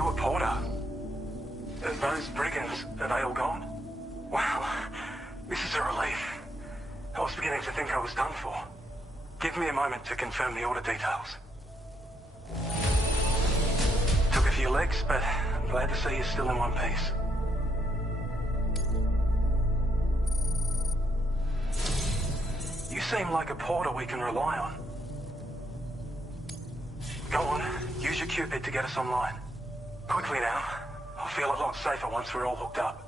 You were Porter. Those brigands, are they all gone? Wow, this is a relief. I was beginning to think I was done for. Give me a moment to confirm the order details. Took a few licks, but I'm glad to see you're still in one piece. You seem like a Porter we can rely on. Go on, use your Cupid to get us online. Quickly now. I'll feel a lot safer once we're all hooked up.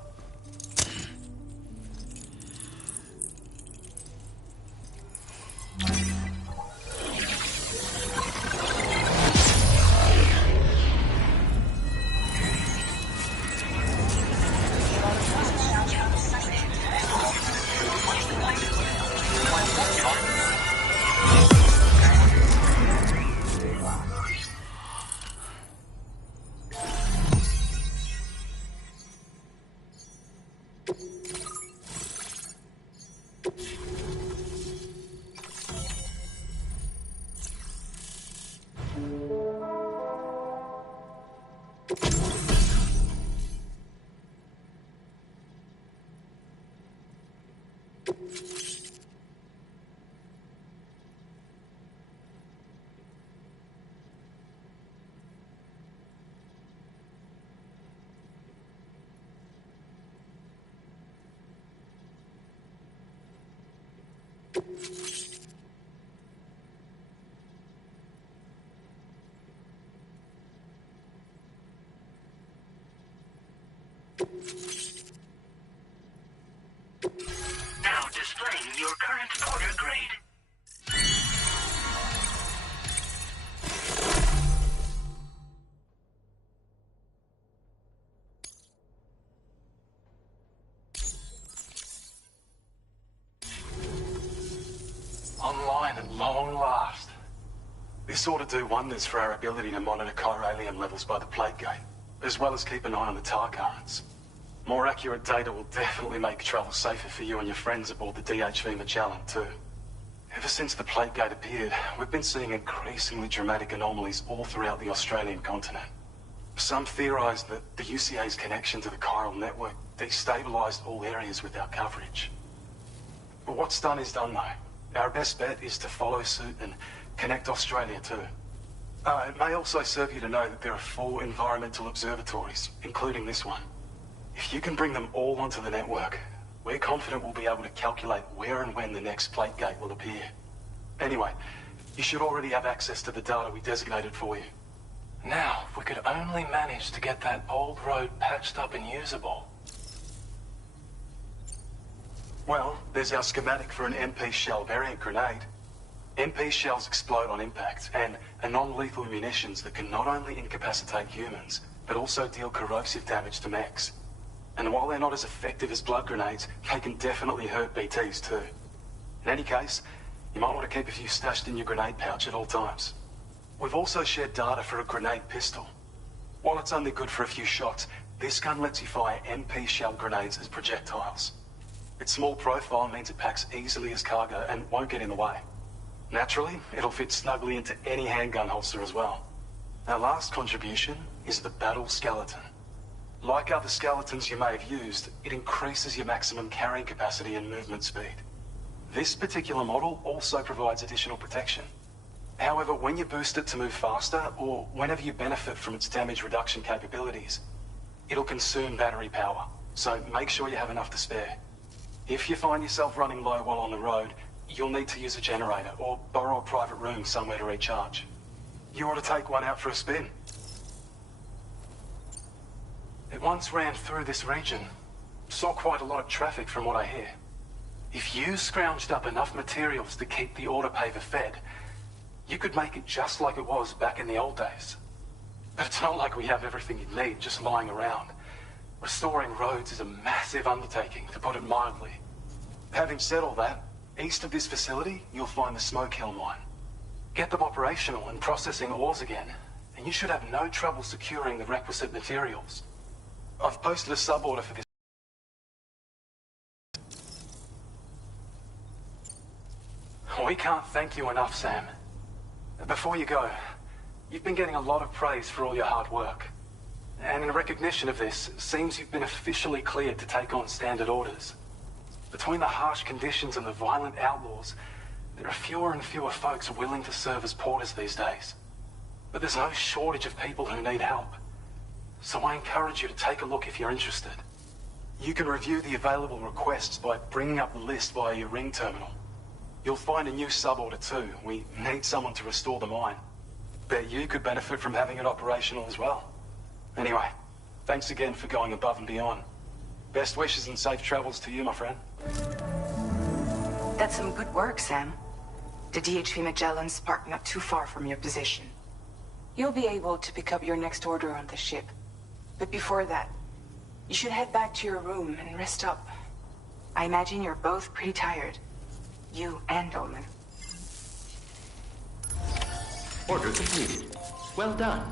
Now displaying your current Porter grade. Online at long last. This ought to do wonders for our ability to monitor chiralium levels by the plate gate, as well as keep an eye on the tar currents. More accurate data will definitely make travel safer for you and your friends aboard the DHV Magellan, too. Ever since the plate gate appeared, we've been seeing increasingly dramatic anomalies all throughout the Australian continent. Some theorise that the UCA's connection to the chiral network destabilised all areas with our coverage. But what's done is done, though. Our best bet is to follow suit and connect Australia, too. It may also serve you to know that there are 4 environmental observatories, including this one. If you can bring them all onto the network, we're confident we'll be able to calculate where and when the next plate gate will appear. Anyway, you should already have access to the data we designated for you. Now, if we could only manage to get that old road patched up and usable. Well, there's our schematic for an MP shell variant grenade. MP shells explode on impact and are non-lethal munitions that can not only incapacitate humans, but also deal corrosive damage to mechs. And while they're not as effective as blood grenades, they can definitely hurt BTs too. In any case, you might want to keep a few stashed in your grenade pouch at all times. We've also shared data for a grenade pistol. While it's only good for a few shots, this gun lets you fire MP shell grenades as projectiles. Its small profile means it packs easily as cargo and won't get in the way. Naturally, it'll fit snugly into any handgun holster as well. Our last contribution is the battle skeleton. Like other skeletons you may have used, it increases your maximum carrying capacity and movement speed. This particular model also provides additional protection. However, when you boost it to move faster, or whenever you benefit from its damage reduction capabilities, it'll consume battery power, so make sure you have enough to spare. If you find yourself running low while on the road, you'll need to use a generator or borrow a private room somewhere to recharge. You ought to take one out for a spin. It once ran through this region. Saw quite a lot of traffic from what I hear. If you scrounged up enough materials to keep the autopaver fed, you could make it just like it was back in the old days. But it's not like we have everything you need just lying around. Restoring roads is a massive undertaking, to put it mildly. Having said all that, east of this facility, you'll find the Smoke Hill mine. Get them operational and processing ores again, and you should have no trouble securing the requisite materials. I've posted a sub-order for this. We can't thank you enough, Sam. Before you go, you've been getting a lot of praise for all your hard work. And in recognition of this, it seems you've been officially cleared to take on standard orders. Between the harsh conditions and the violent outlaws, there are fewer and fewer folks willing to serve as porters these days. But there's no shortage of people who need help. So I encourage you to take a look if you're interested. You can review the available requests by bringing up the list via your ring terminal. You'll find a new sub-order too. We need someone to restore the mine. Bet you could benefit from having it operational as well. Anyway, thanks again for going above and beyond. Best wishes and safe travels to you, my friend. That's some good work, Sam. The DHV Magellan's parked not too far from your position. You'll be able to pick up your next order on the ship. But before that, you should head back to your room and rest up. I imagine you're both pretty tired. You and Dolman. Order completed. Well done.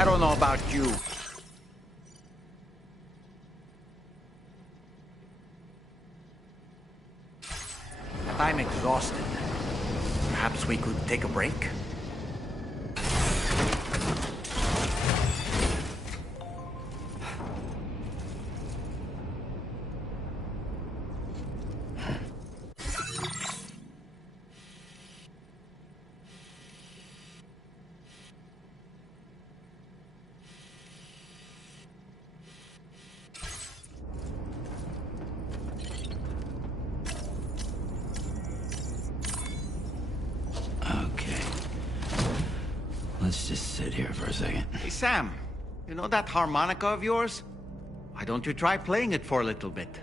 I don't know about you. But I'm exhausted. Perhaps we could take a break? Let's just sit here for a second. Hey, Sam, you know that harmonica of yours? Why don't you try playing it for a little bit?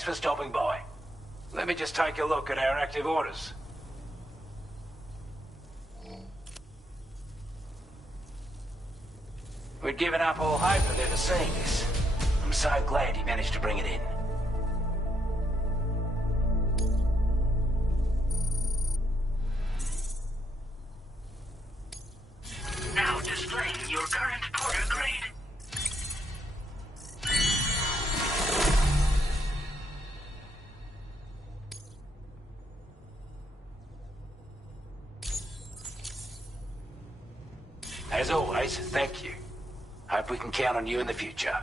Thanks for stopping by. Let me just take a look at our active orders. We'd given up all hope of ever seeing this. I'm so glad he managed to bring it in. Now displaying your current porter grade. As always, thank you. Hope we can count on you in the future.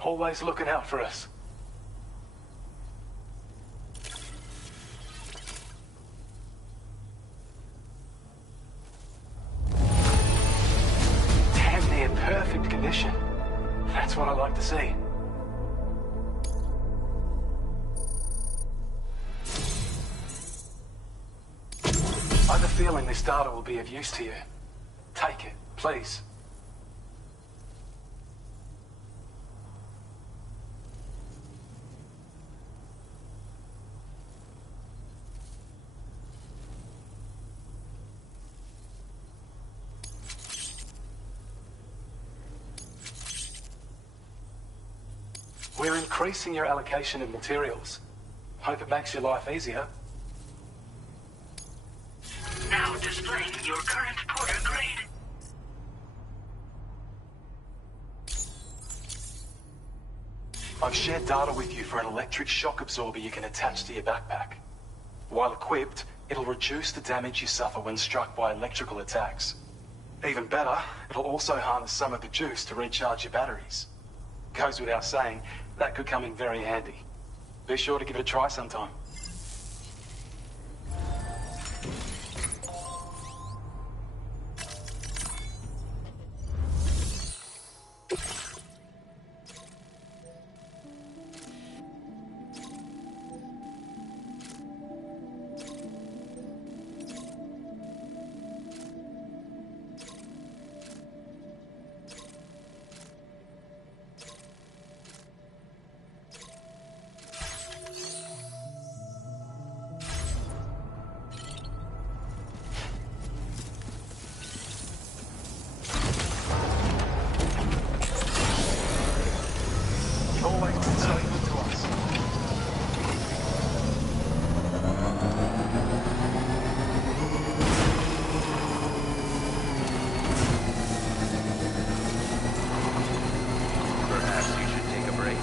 Always looking out for us. Damn near perfect condition. That's what I like to see. I have a feeling this data will be of use to you. Take it, please. We're increasing your allocation of materials. Hope it makes your life easier. Now displaying your current porter grade. I've shared data with you for an electric shock absorber you can attach to your backpack. While equipped, it'll reduce the damage you suffer when struck by electrical attacks. Even better, it'll also harness some of the juice to recharge your batteries. Goes without saying, that could come in very handy. Be sure to give it a try sometime. You've always been so good to us. Perhaps you should take a break.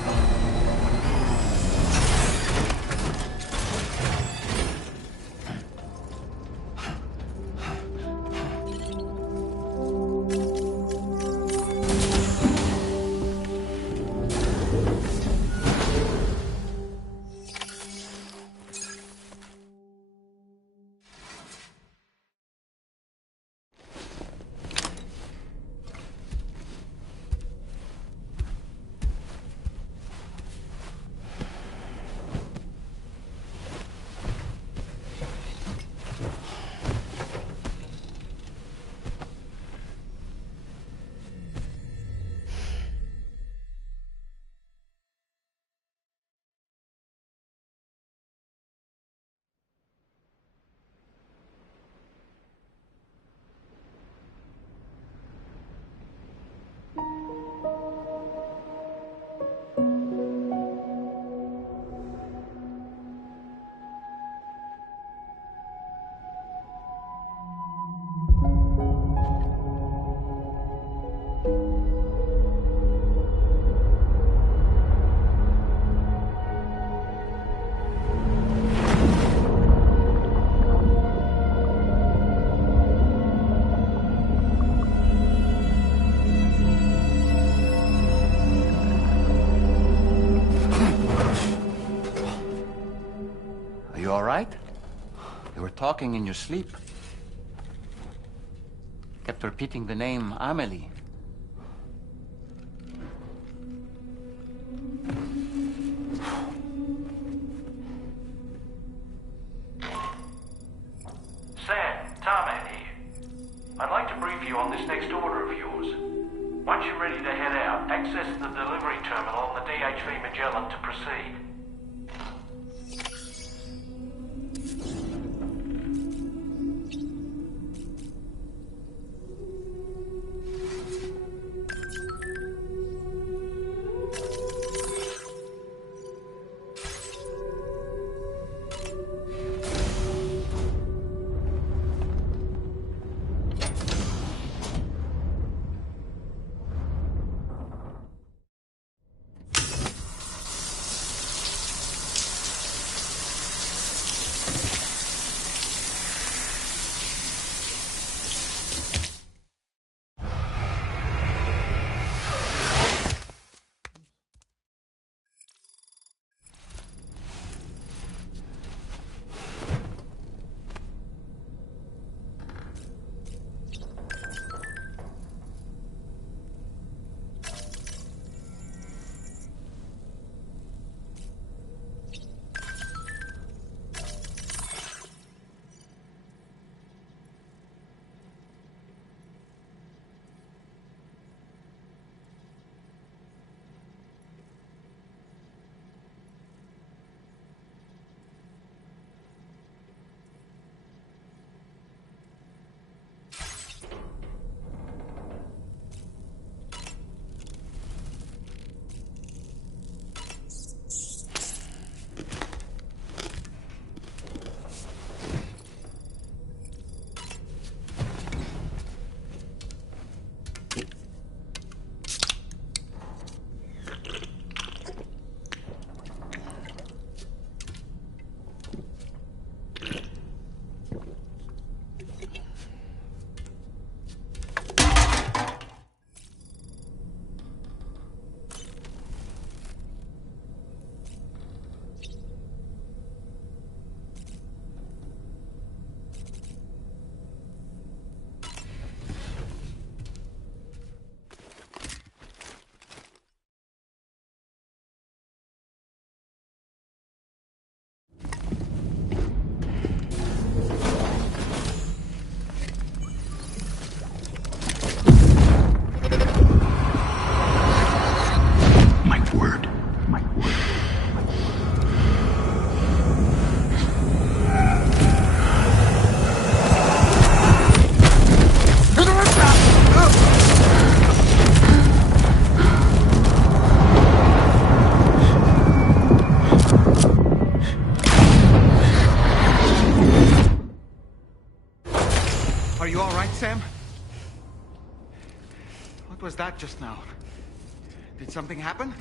Are you all right? You were talking in your sleep. Kept repeating the name Amelie. Sam, Tarman here. I'd like to brief you on this next order of yours. Once you're ready to head out, access the delivery terminal on the DHV Magellan to proceed. was that just now? Did something happen?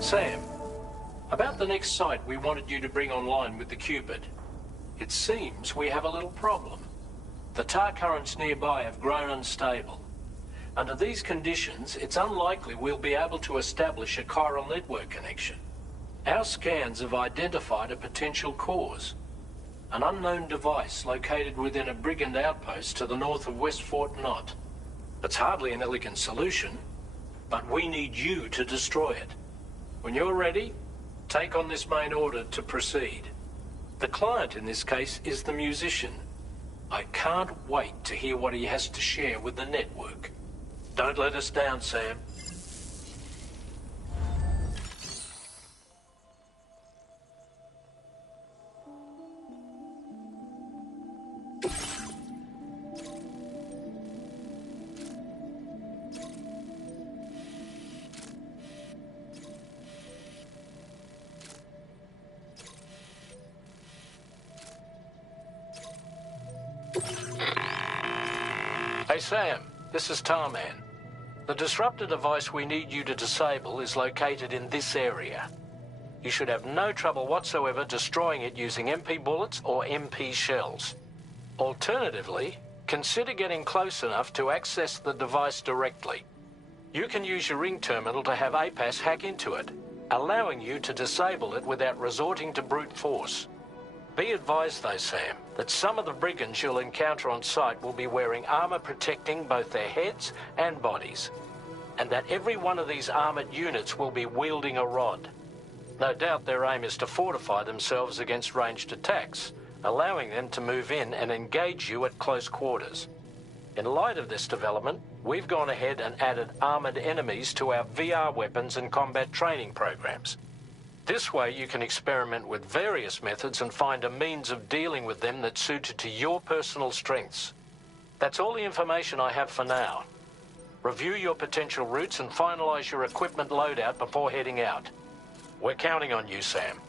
Sam, about the next site we wanted you to bring online with the Cupid. It seems we have a little problem. The tar currents nearby have grown unstable. Under these conditions, it's unlikely we'll be able to establish a chiral network connection. Our scans have identified a potential cause. An unknown device located within a brigand outpost to the north of West Fort Knott. It's hardly an elegant solution, but we need you to destroy it. When you're ready, take on this main order to proceed. The client in this case is the musician. I can't wait to hear what he has to share with the network. Don't let us down, Sam. Hey Sam, this is Tarman. The disruptor device we need you to disable is located in this area. You should have no trouble whatsoever destroying it using MP bullets or MP shells. Alternatively, consider getting close enough to access the device directly. You can use your ring terminal to have APAS hack into it, allowing you to disable it without resorting to brute force. Be advised though, Sam, that some of the brigands you'll encounter on site will be wearing armor protecting both their heads and bodies, and that every one of these armored units will be wielding a rod. No doubt their aim is to fortify themselves against ranged attacks, allowing them to move in and engage you at close quarters. In light of this development, we've gone ahead and added armored enemies to our VR weapons and combat training programs. This way you can experiment with various methods and find a means of dealing with them that's suited to your personal strengths. That's all the information I have for now. Review your potential routes and finalize your equipment loadout before heading out. We're counting on you, Sam.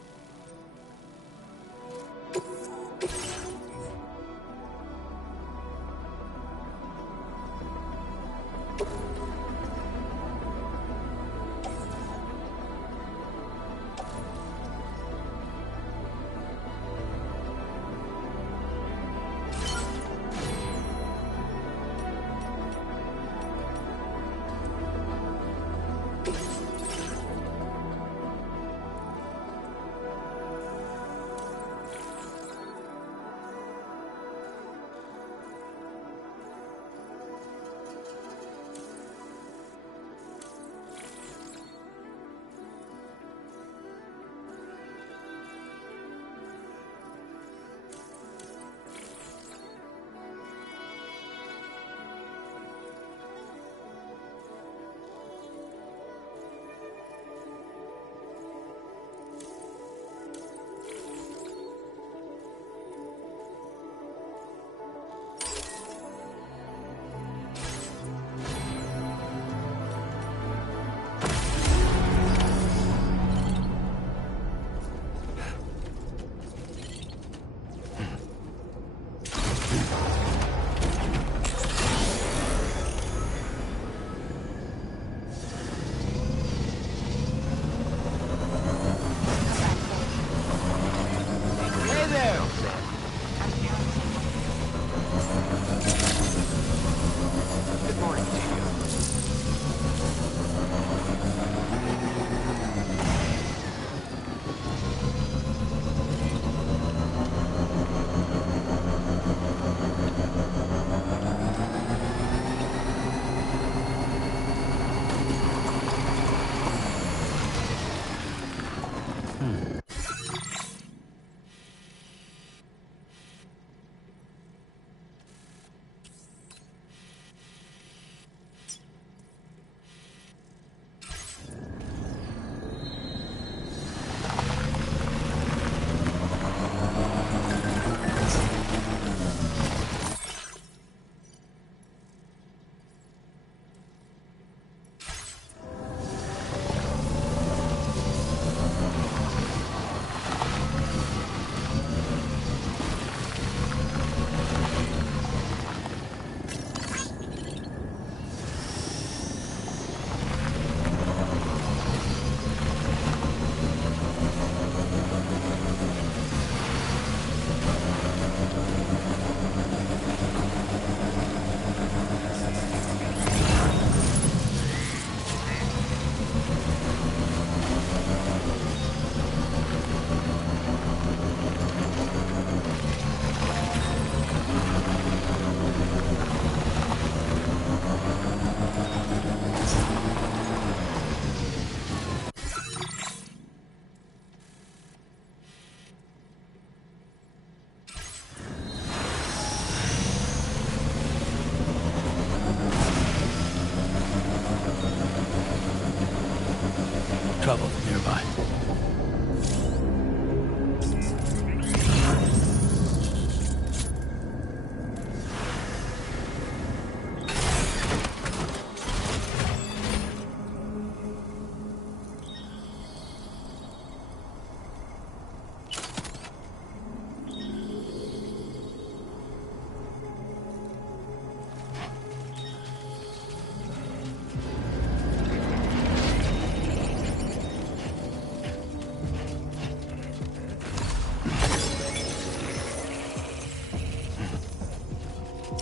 nearby.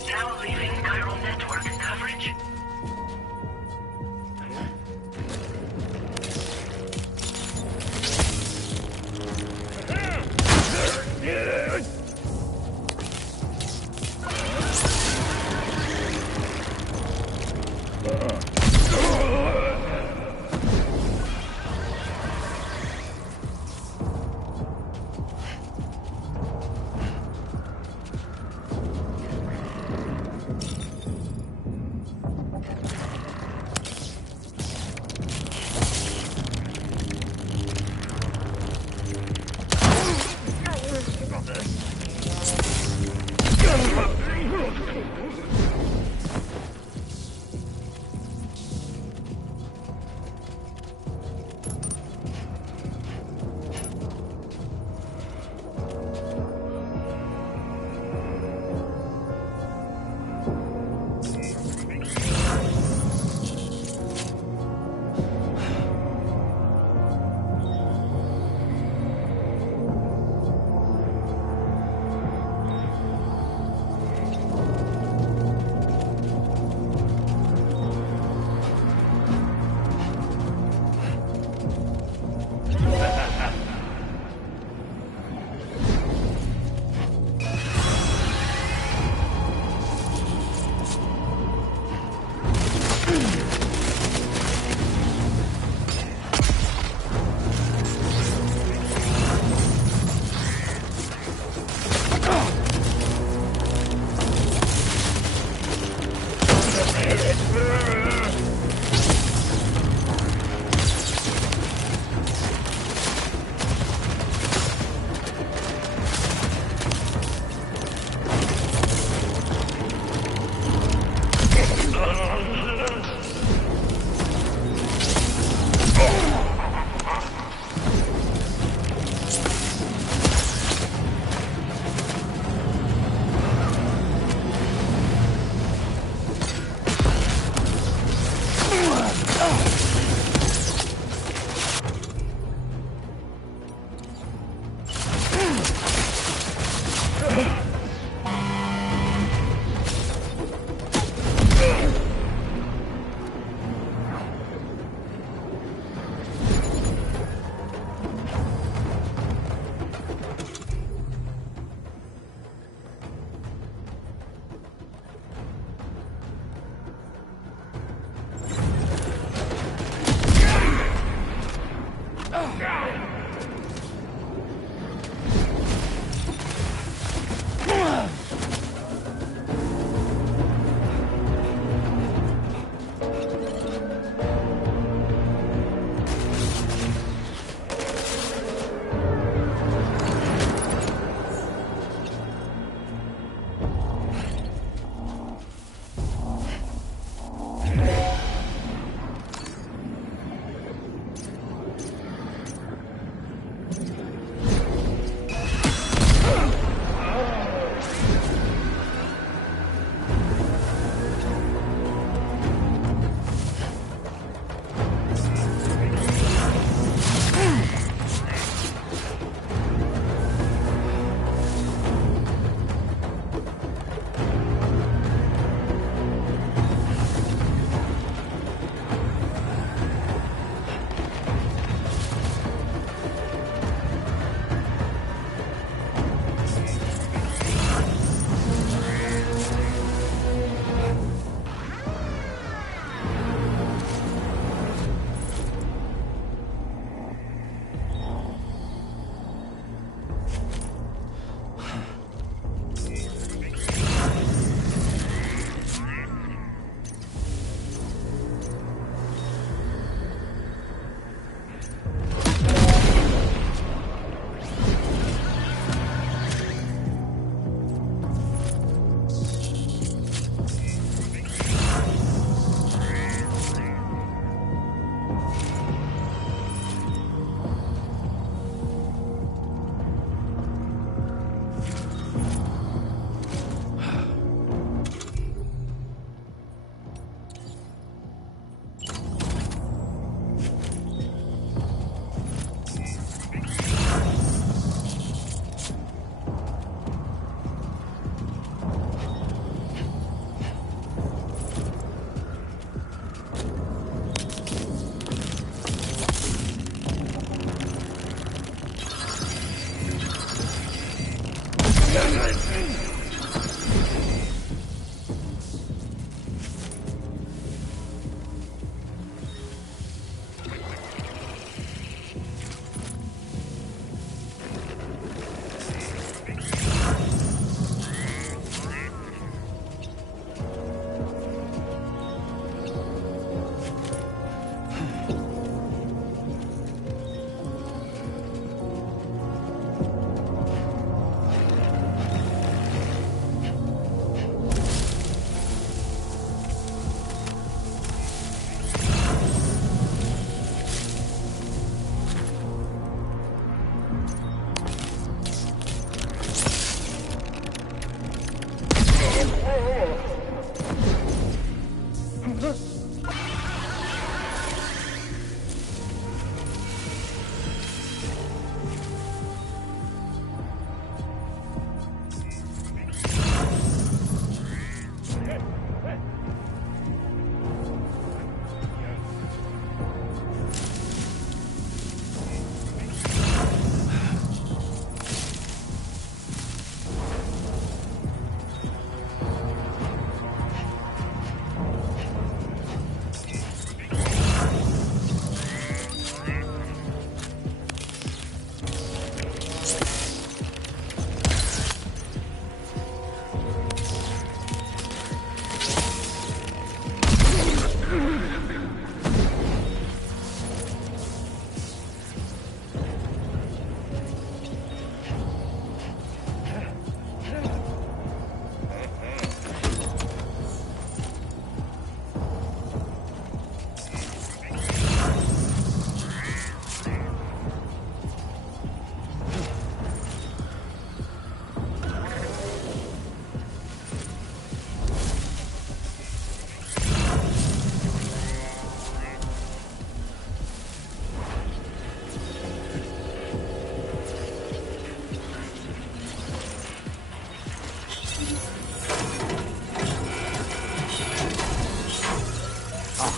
Now leaving chiral network coverage.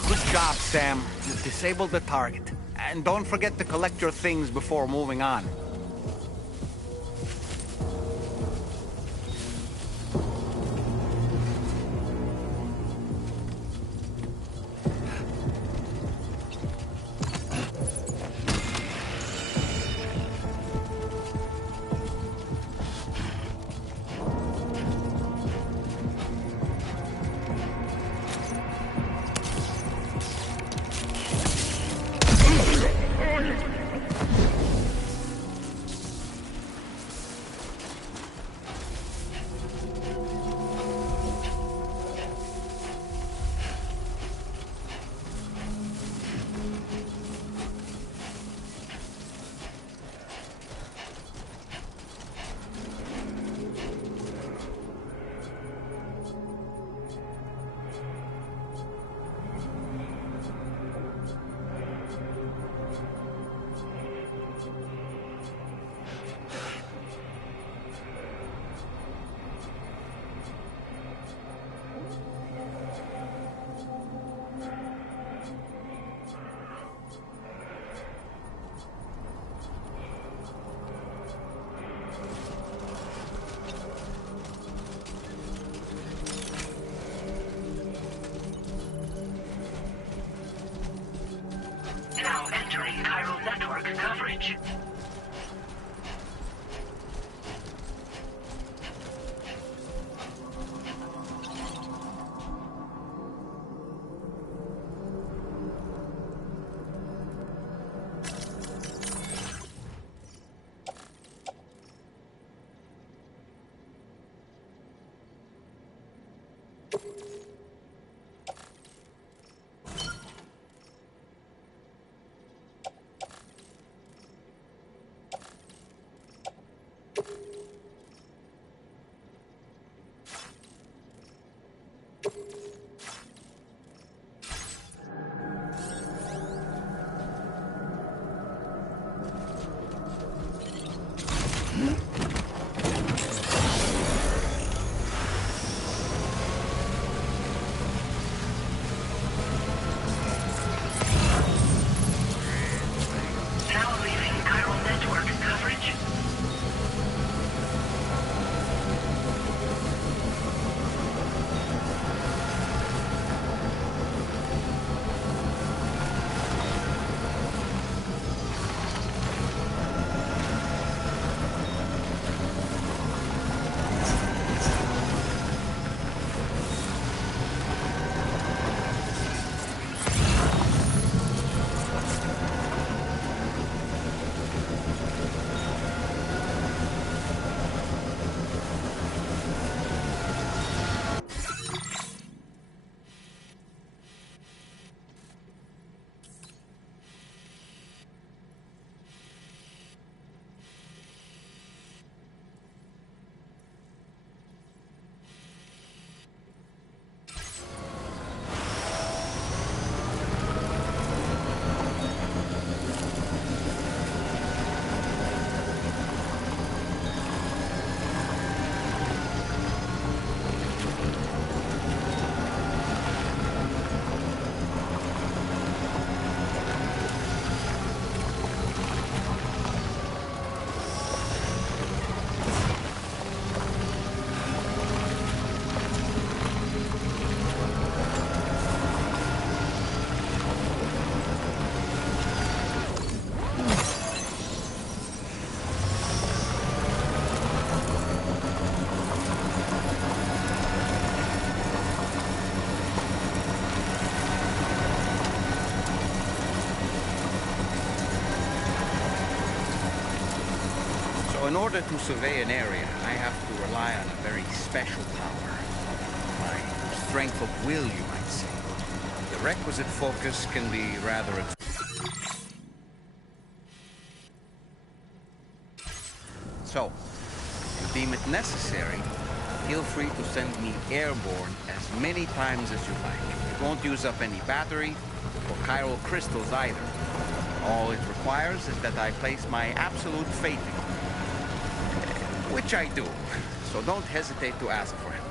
Good job, Sam. You've disabled the target. And don't forget to collect your things before moving on. Now entering chiral network coverage. So in order to survey an area, I have to rely on a very special power. My strength of will, you might say. The requisite focus can be rather... So, if you deem it necessary, feel free to send me airborne as many times as you like. It won't use up any battery or chiral crystals either. All it requires is that I place my absolute faith in you. Which I do, so don't hesitate to ask for help.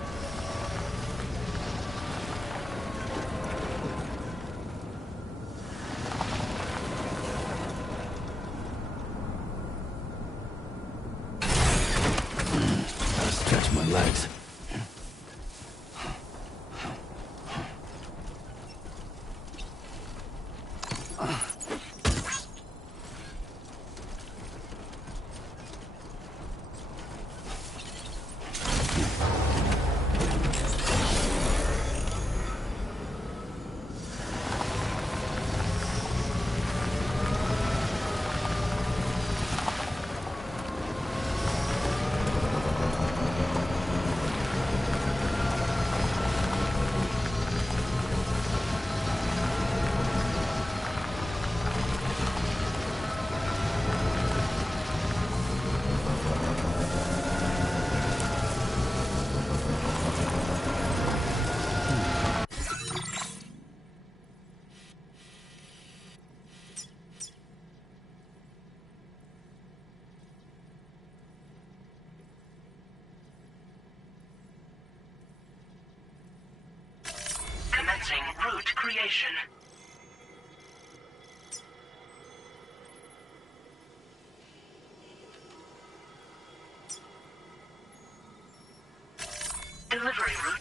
Gotta stretch my legs. Commencing route creation. Delivery route.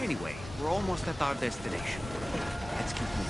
Anyway, we're almost at our destination. Let's keep moving.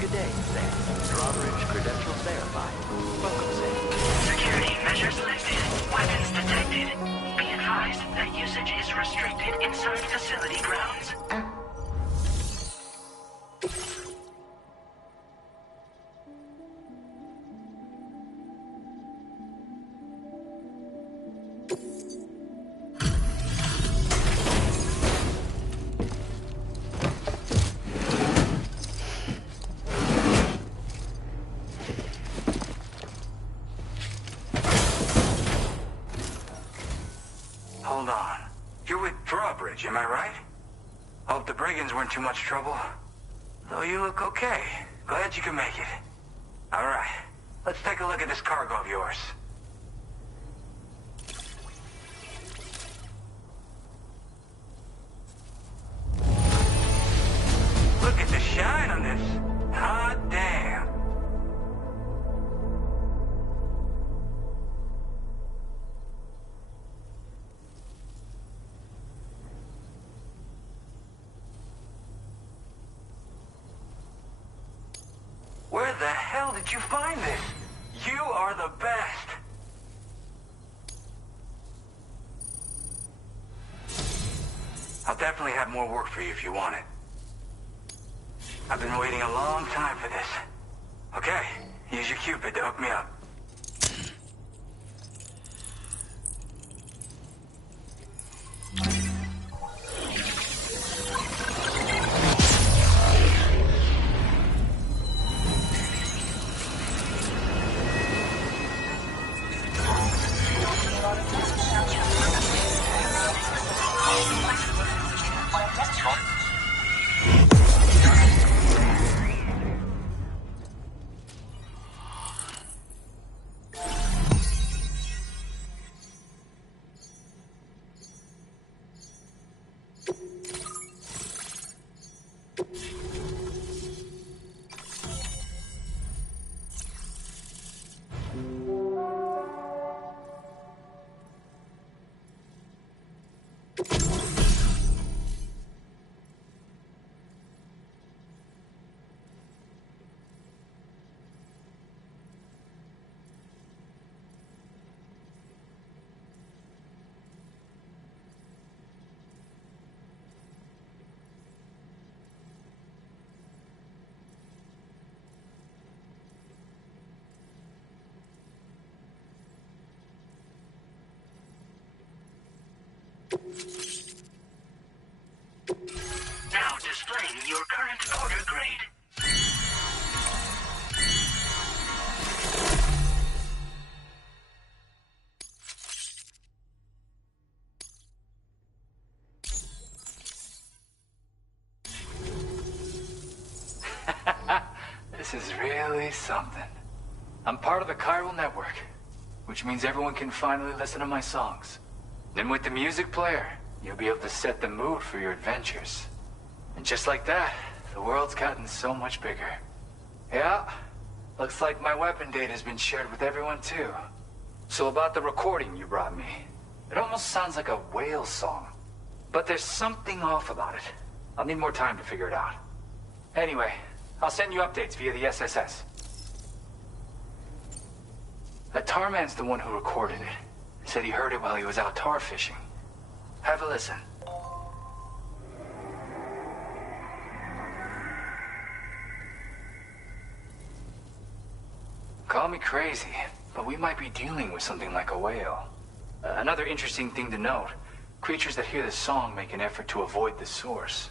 Good day, Sam. Drawbridge credentials verified. Welcome, Sam. Security measures lifted. Weapons detected. Be advised that usage is restricted inside facility grounds. Hold on. You're with Drawbridge, am I right? Hope the brigands weren't too much trouble. Though you look okay. Glad you can make it. All right. Let's take a look at this cargo of yours. Look at the shine on this. Hot damn. Where the hell did you find this? You are the best. I'll definitely have more work for you if you want it. I've been waiting a long time for this. Okay, use your Cupid to hook me up. Now displaying your current order grade. This is really something. I'm part of the chiral network, which means everyone can finally listen to my songs. Then with the music player, you'll be able to set the mood for your adventures. And just like that, the world's gotten so much bigger. Yeah. Looks like my weapon data has been shared with everyone, too. So about the recording you brought me. It almost sounds like a whale song. But there's something off about it. I'll need more time to figure it out. Anyway, I'll send you updates via the SSS. That Tarman's the one who recorded it. Said he heard it while he was out tar fishing. Have a listen. Call me crazy, but we might be dealing with something like a whale. Another interesting thing to note, creatures that hear the song make an effort to avoid the source.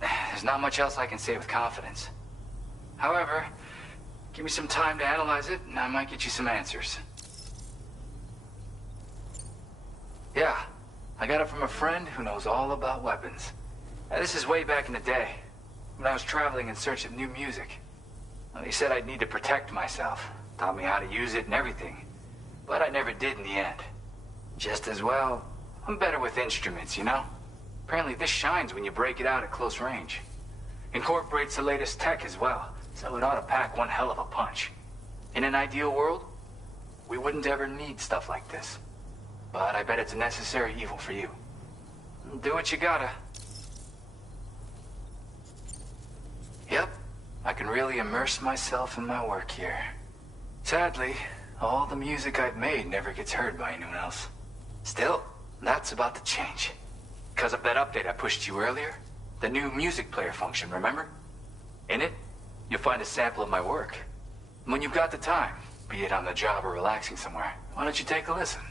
There's not much else I can say with confidence. However, give me some time to analyze it, and I might get you some answers. Yeah, I got it from a friend who knows all about weapons. This is way back in the day, when I was traveling in search of new music. He said I'd need to protect myself, taught me how to use it and everything. But I never did in the end. Just as well, I'm better with instruments, you know? Apparently this shines when you break it out at close range. Incorporates the latest tech as well, so it ought to pack one hell of a punch. In an ideal world, we wouldn't ever need stuff like this. But I bet it's a necessary evil for you. Do what you gotta. Yep, I can really immerse myself in my work here. Sadly, all the music I've made never gets heard by anyone else. Still, that's about to change. Because of that update I pushed you earlier, the new music player function, remember? In it, you'll find a sample of my work. When you've got the time, be it on the job or relaxing somewhere, why don't you take a listen?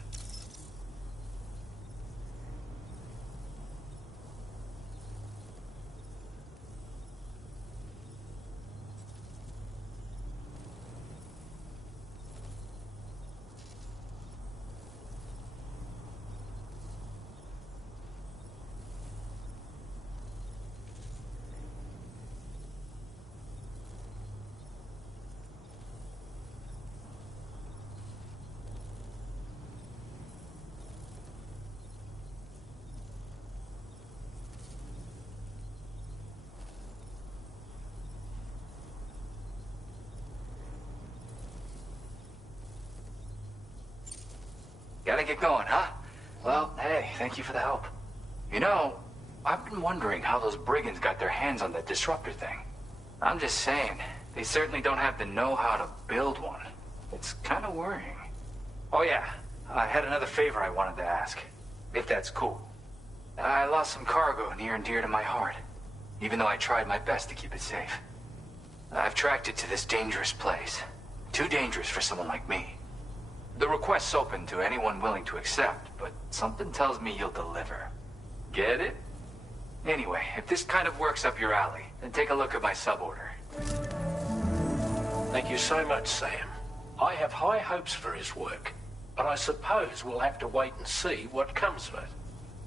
Gotta get going, huh? Well, hey, thank you for the help. You know, I've been wondering how those brigands got their hands on that disruptor thing. I'm just saying, they certainly don't have the know-how to build one. It's kind of worrying. Oh yeah, I had another favor I wanted to ask, if that's cool. I lost some cargo near and dear to my heart, even though I tried my best to keep it safe. I've tracked it to this dangerous place. Too dangerous for someone like me. The request's open to anyone willing to accept, but something tells me you'll deliver. Get it? Anyway, if this kind of works up your alley, then take a look at my suborder. Thank you so much, Sam. I have high hopes for his work, but I suppose we'll have to wait and see what comes of it.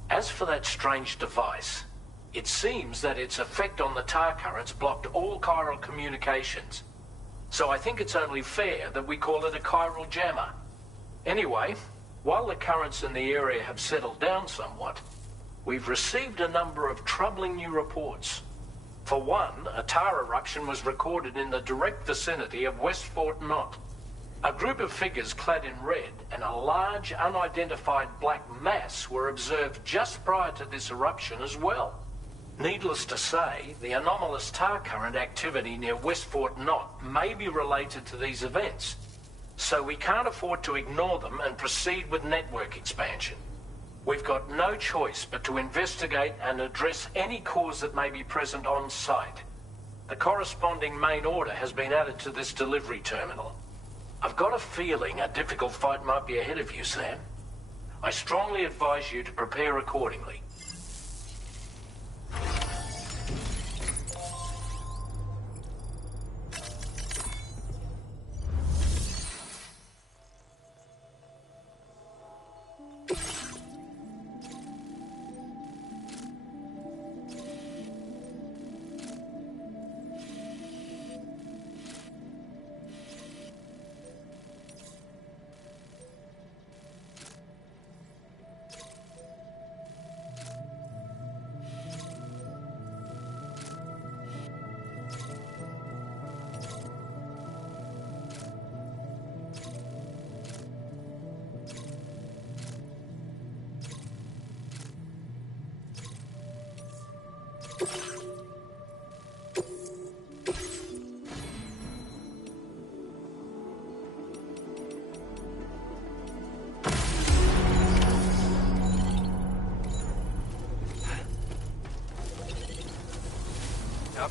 As for that strange device, it seems that its effect on the tar currents blocked all chiral communications. So I think it's only fair that we call it a chiral jammer. Anyway, while the currents in the area have settled down somewhat, we've received a number of troubling new reports. For one, a tar eruption was recorded in the direct vicinity of West Fort Knot. A group of figures clad in red and a large unidentified black mass were observed just prior to this eruption as well. Needless to say, the anomalous tar current activity near West Fort Knot may be related to these events. So we can't afford to ignore them and proceed with network expansion. We've got no choice but to investigate and address any cause that may be present on site. The corresponding main order has been added to this delivery terminal. I've got a feeling a difficult fight might be ahead of you, Sam. I strongly advise you to prepare accordingly.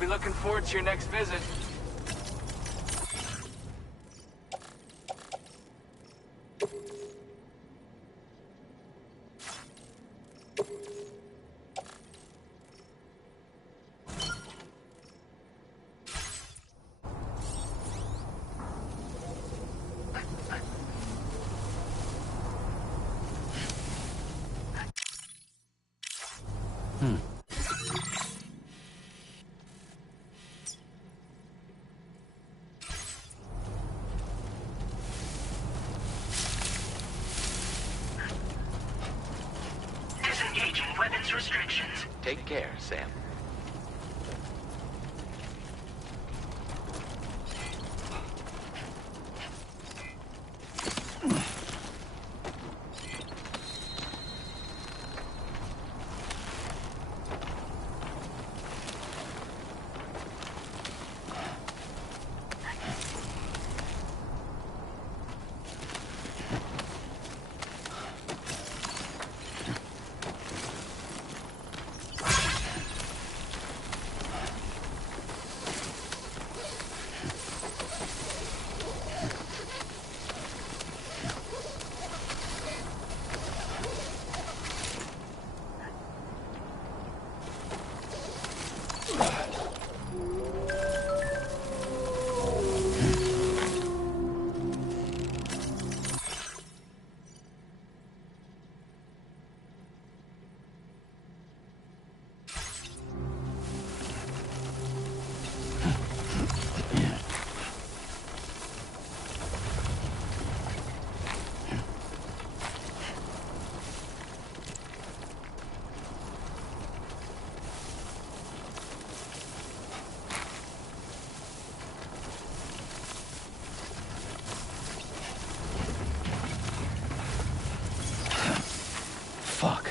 looking forward to your next visit. Disengaging weapons restrictions. Take care, Sam. Fuck.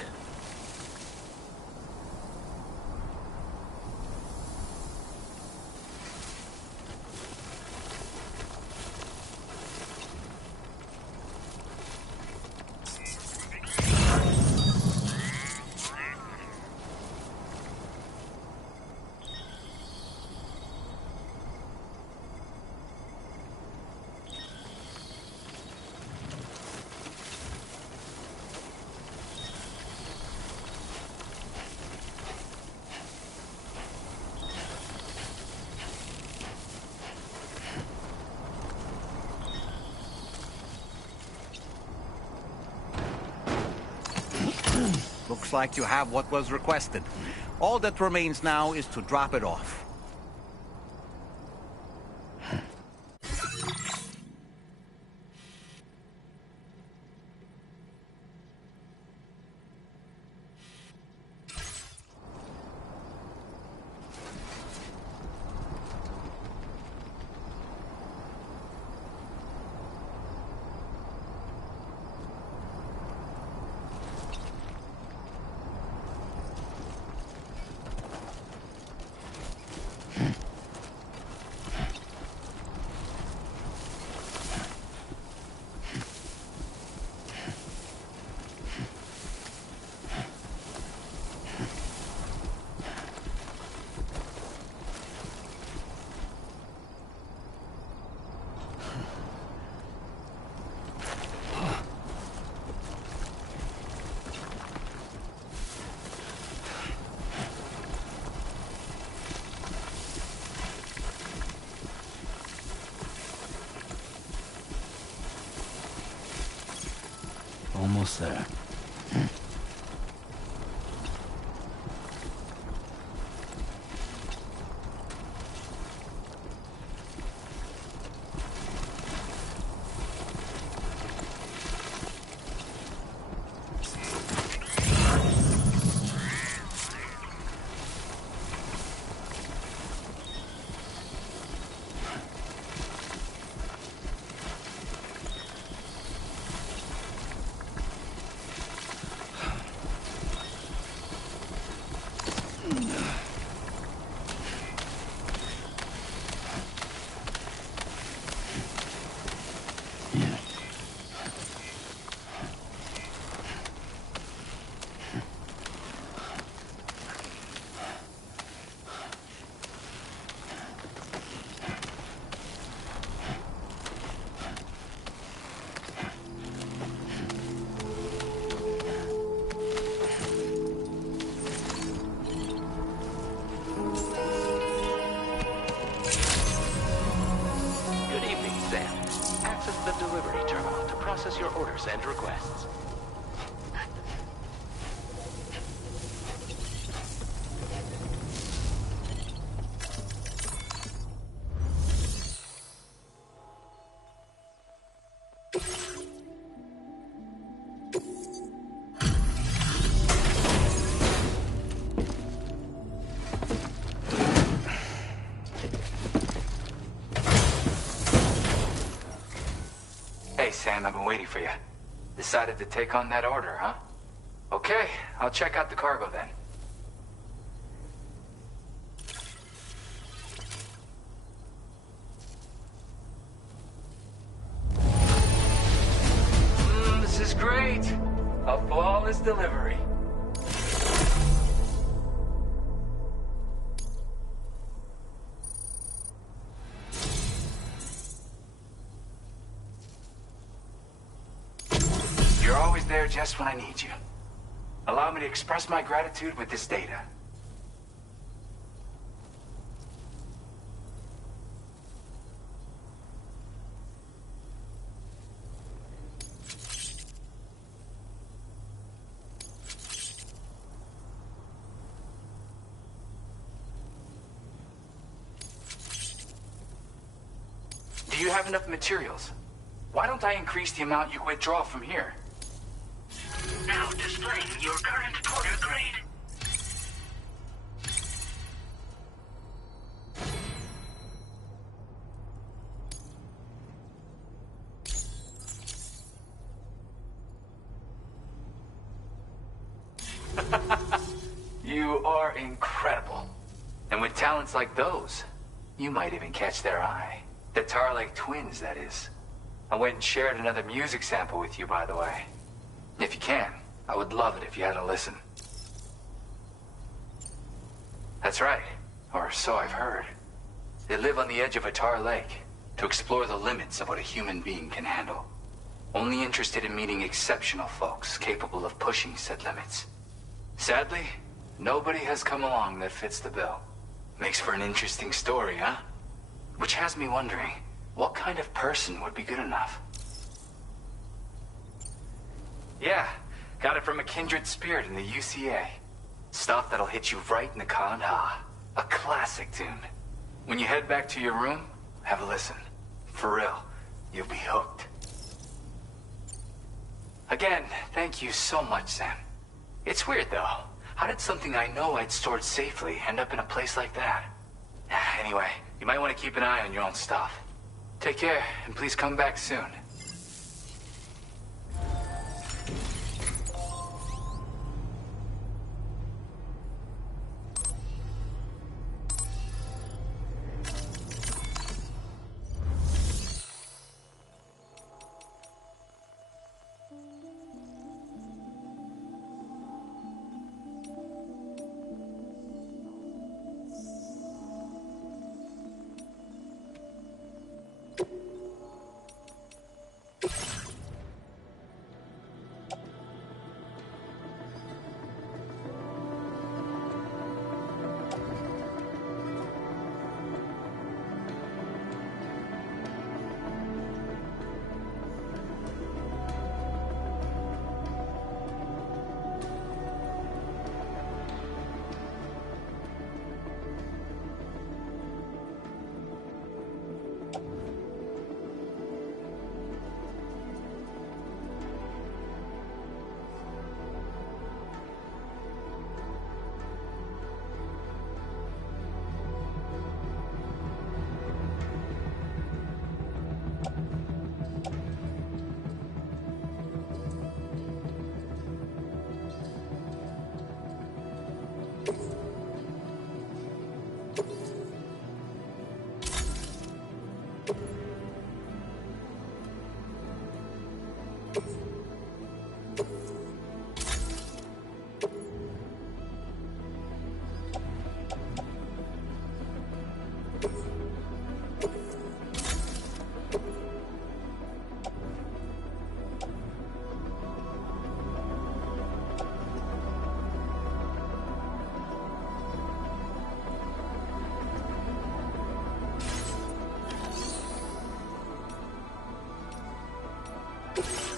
Looks like you have what was requested. All that remains now is to drop it off. Almost there. process your orders and requests. Hey, Sam, I've been waiting for you. Decided to take on that order, huh? Okay, I'll check out the cargo then. This is great. A flawless delivery. You're always there just when I need you. Allow me to express my gratitude with this data. Do you have enough materials? Why don't I increase the amount you withdraw from here? Now displaying your current porter grade. You are incredible. And with talents like those, you might even catch their eye. The Tar Lake twins, that is. I went and shared another music sample with you, by the way. If you can, I would love it if you had a listen. That's right, or so I've heard. They live on the edge of a Tar Lake to explore the limits of what a human being can handle. Only interested in meeting exceptional folks capable of pushing said limits. Sadly, nobody has come along that fits the bill. Makes for an interesting story, huh? Which has me wondering, what kind of person would be good enough? Yeah, got it from a kindred spirit in the UCA. Stuff that'll hit you right in the Kandha. A classic tune. When you head back to your room, have a listen. For real, you'll be hooked. Again, thank you so much, Sam. It's weird, though. How did something I know I'd stored safely end up in a place like that? Anyway, you might want to keep an eye on your own stuff. Take care, and please come back soon. You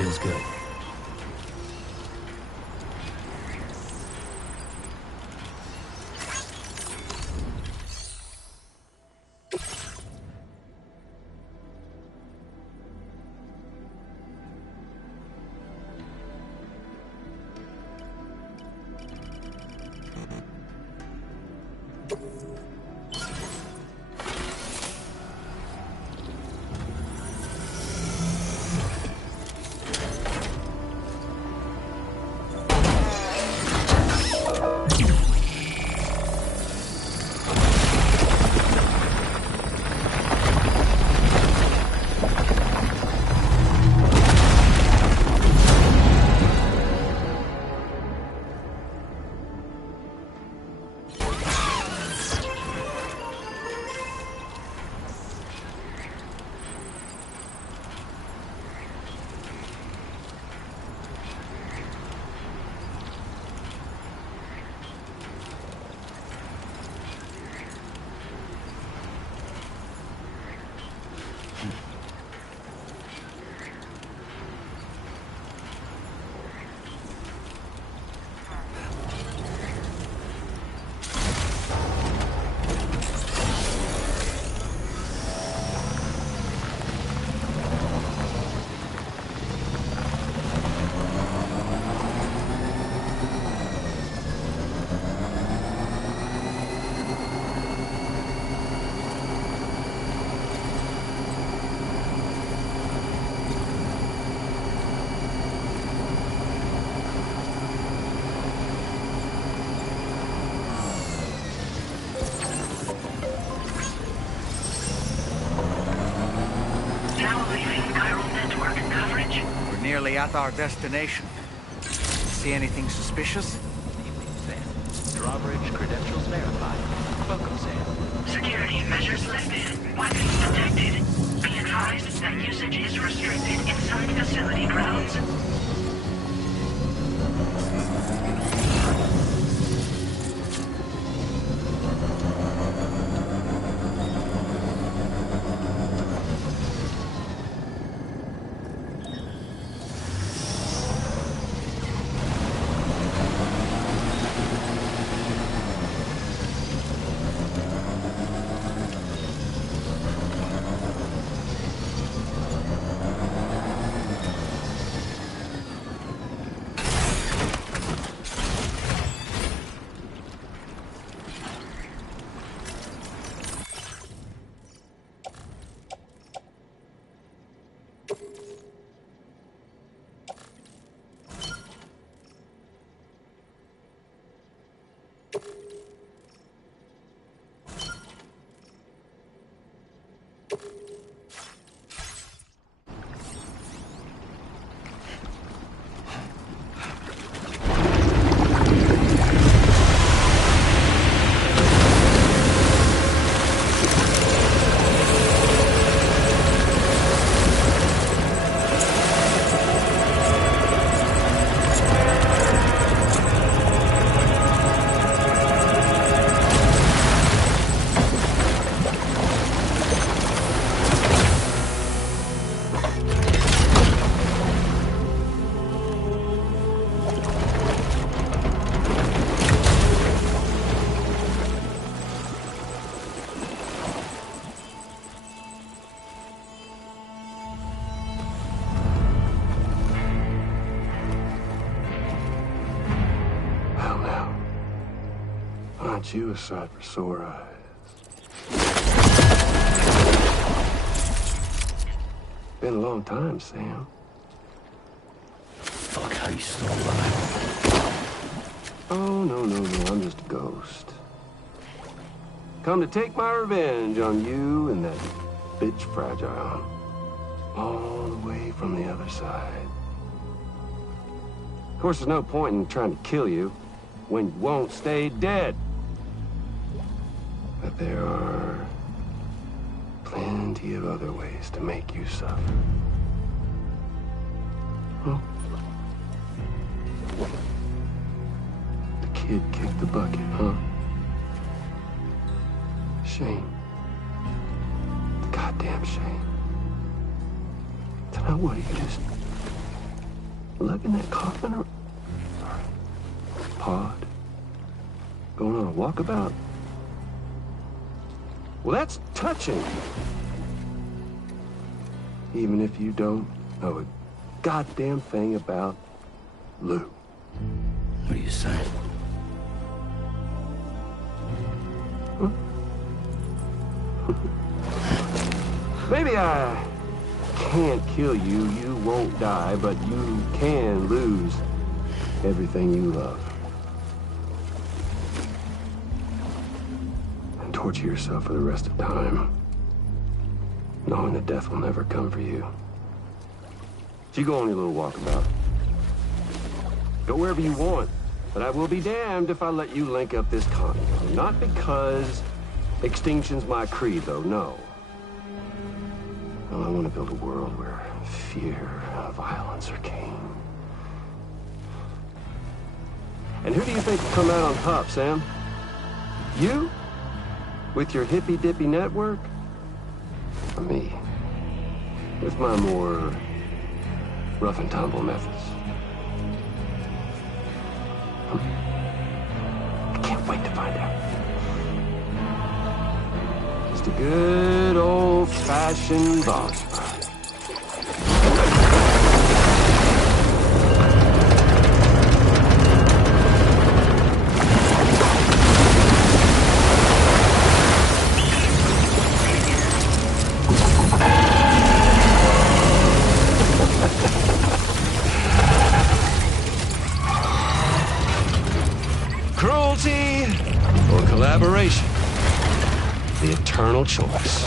Feels good. Nearly at our destination. See anything suspicious? Evening, Sam. Drawbridge credentials verified. Welcome, Sam. Security measures lifted. Weapons detected. Be advised that usage is restricted inside facility grounds. Aren't you a sight for sore eyes? Been a long time, Sam. Fuck, how you still alive? Oh, no, I'm just a ghost. Come to take my revenge on you and that bitch Fragile. All the way from the other side. Of course, there's no point in trying to kill you when you won't stay dead. But there are plenty of other ways to make you suffer. Well, the kid kicked the bucket, huh? Shame. Goddamn shame. So now what, you just lugging that coffin? Pod? Going on a walkabout? Well, that's touching. Even if you don't know a goddamn thing about Lou. What are you saying? Huh? Maybe I can't kill you, you won't die, but you can lose everything you love. And torture yourself for the rest of time, knowing that death will never come for you. So you go on your little walkabout. Go wherever you want, but I will be damned if I let you link up this continent. Not because extinction's my creed, though, no. Well, I want to build a world where fear and violence are king. And who do you think will come out on top, Sam? You? With your hippy-dippy network? Or me? With my more rough and tumble methods? I can't wait to find out. Just a good old-fashioned boss fight. Cruelty or collaboration? The eternal choice.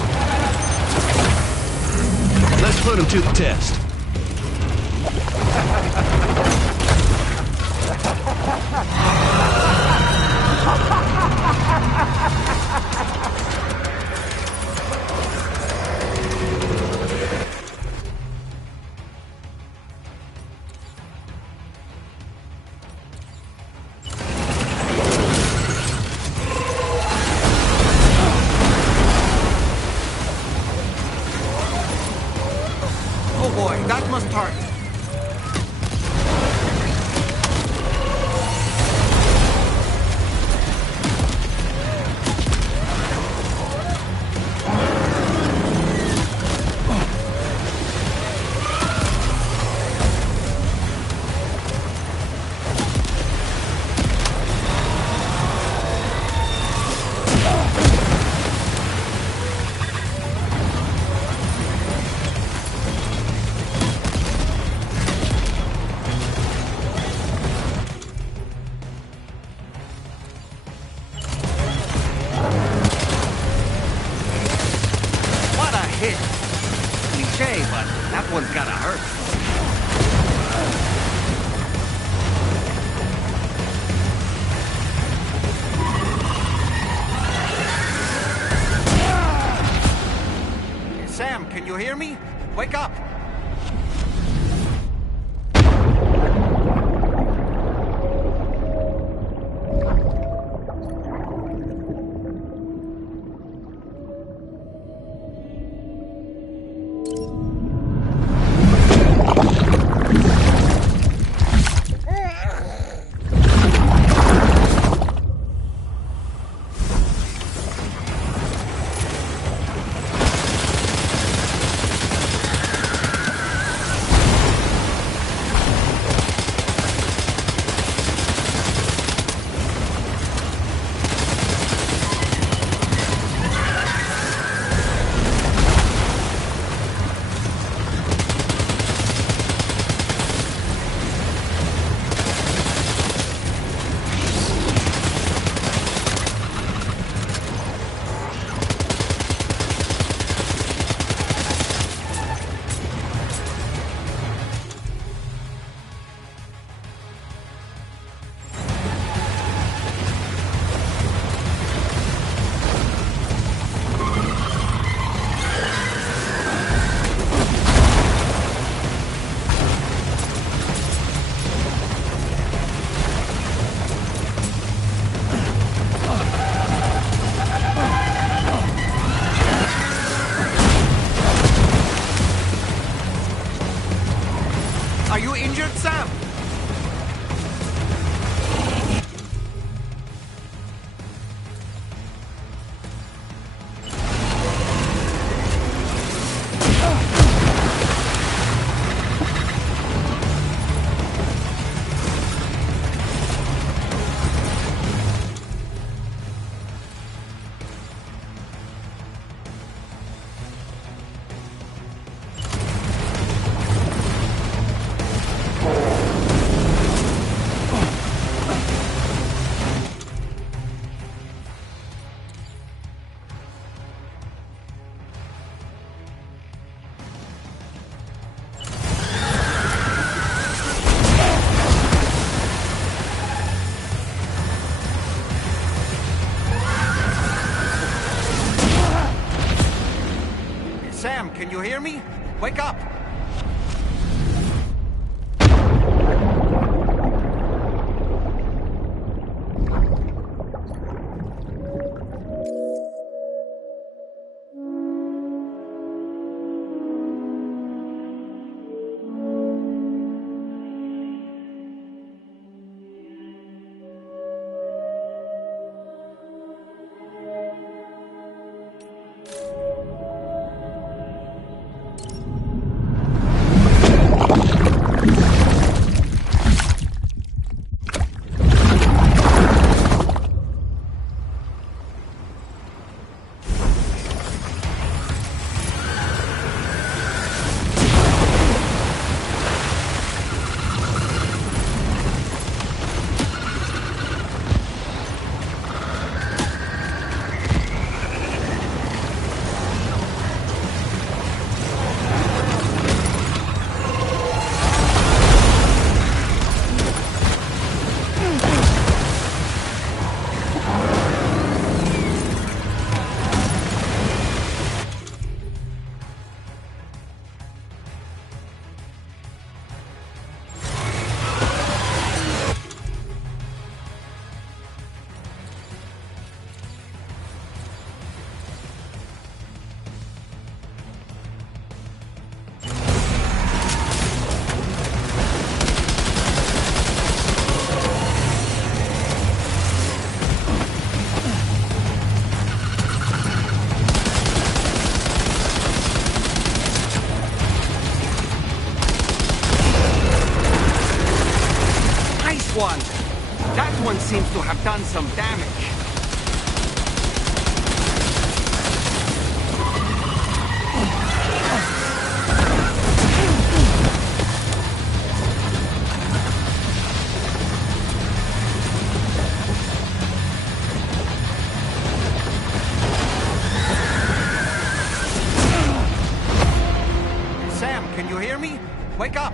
Let's put him to the test. Oh boy, that must hurt. Cliche, but that one's gotta hurt. Hey, Sam, can you hear me? Wake up! can you hear me? Wake up! That one seems to have done some damage. Sam, can you hear me? Wake up!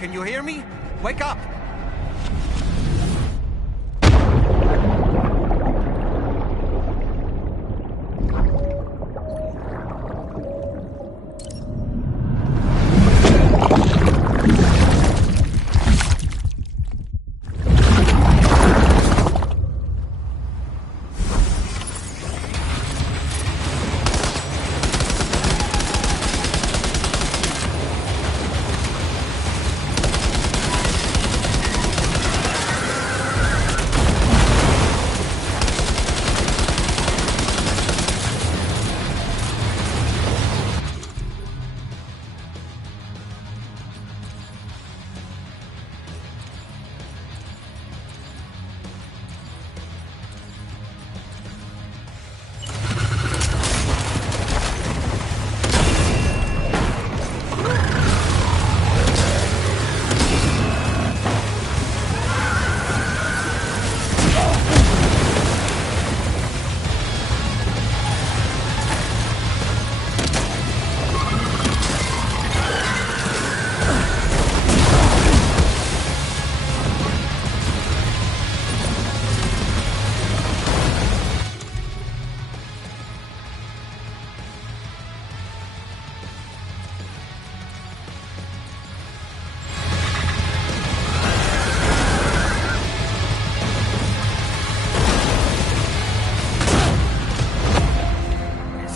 can you hear me? Wake up!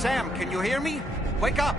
Sam, can you hear me? Wake up!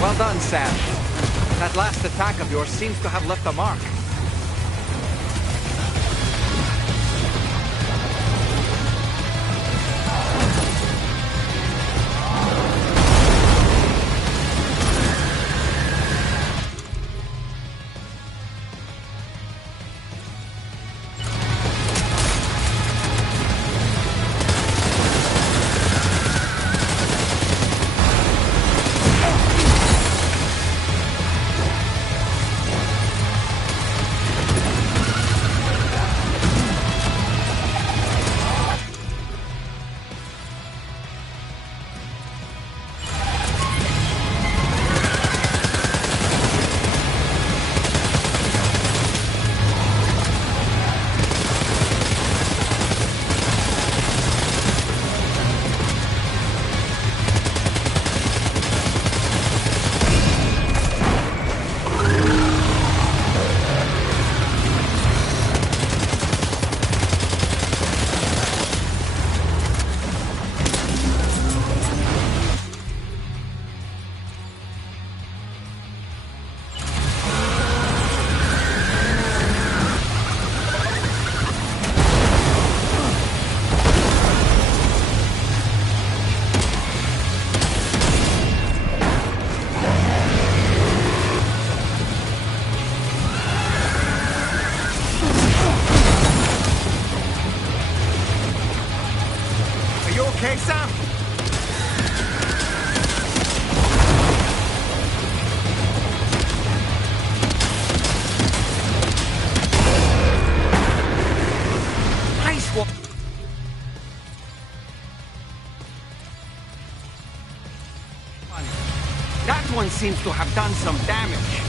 Well done, Sam. That last attack of yours seems to have left a mark. Okay, Sam? Nice one. That one seems to have done some damage.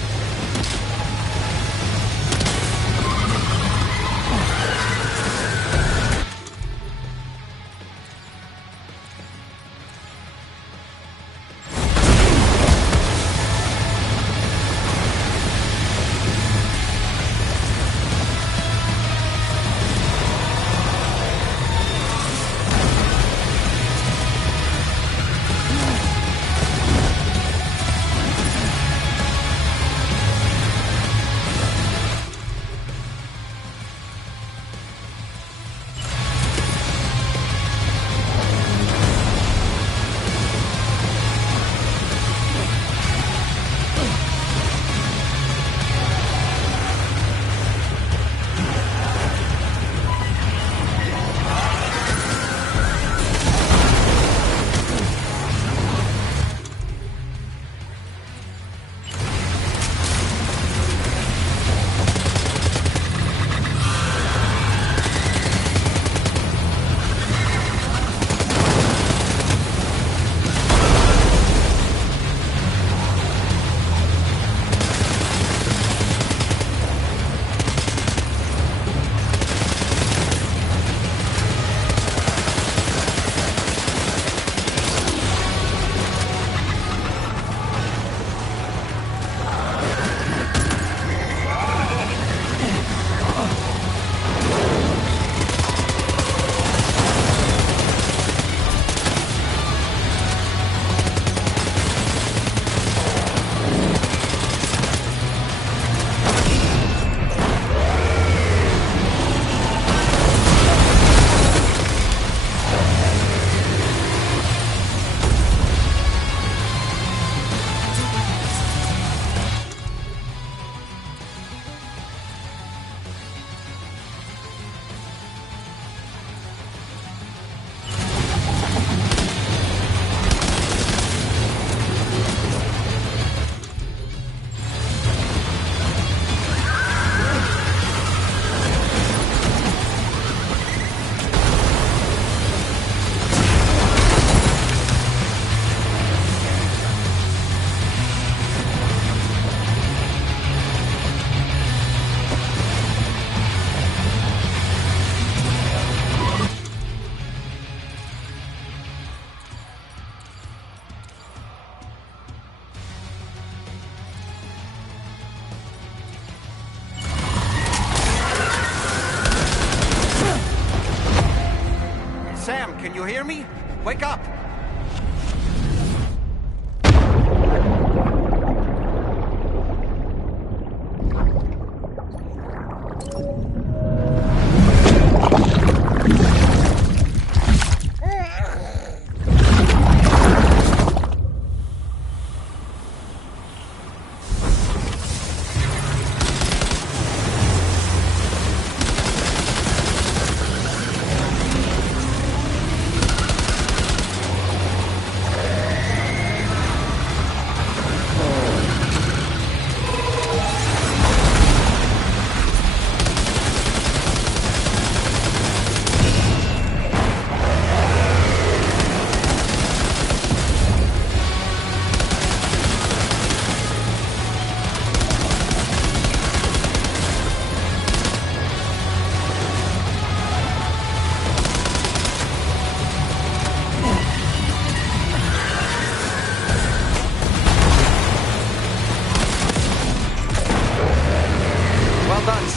can you hear me? Wake up!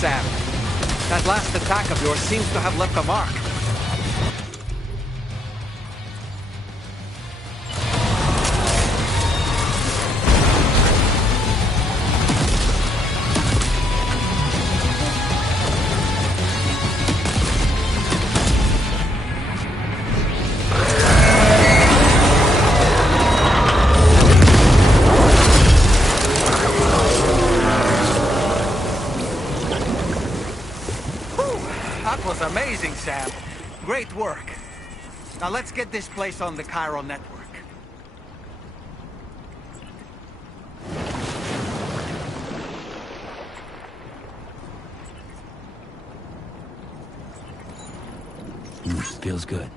Sam. That last attack of yours seems to have left a mark. That was amazing, Sam. Great work. Now let's get this place on the Chiral network. Feels good.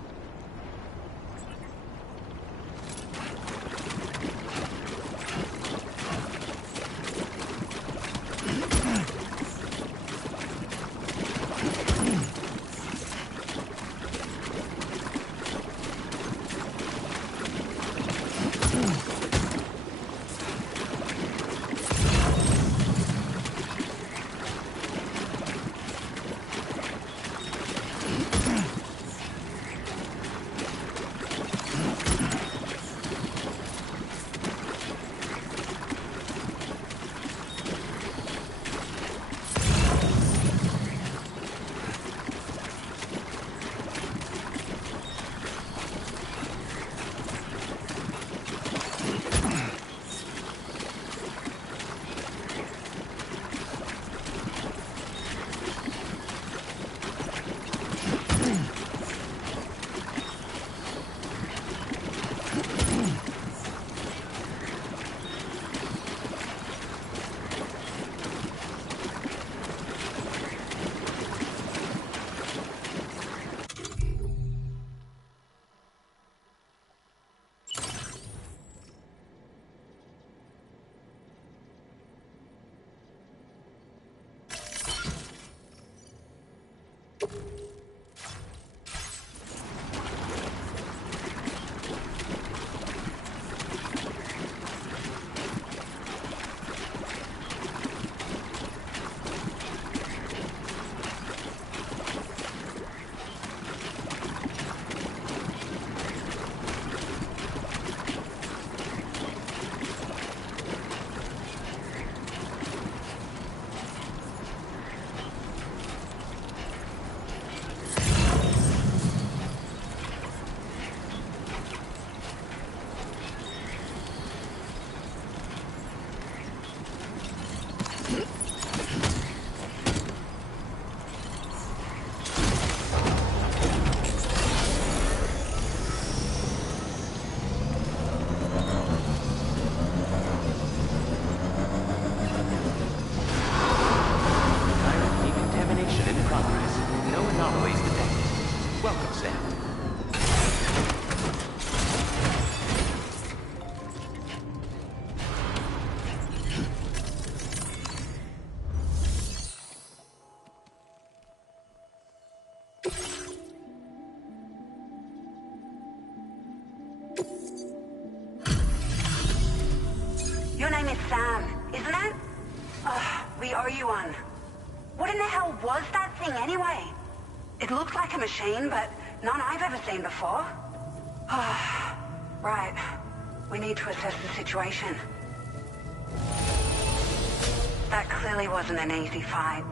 Your name is Sam, isn't it? We owe you one. What in the hell was that thing anyway? It looked like a machine, but None I've ever seen before. Right. We need to assess the situation. That clearly wasn't an easy fight.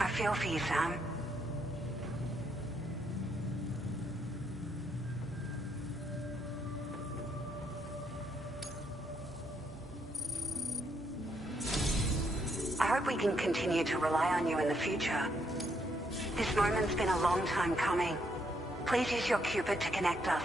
I feel for you, Sam. I hope we can continue to rely on you in the future. This moment's been a long time coming. Please use your Cupid to connect us.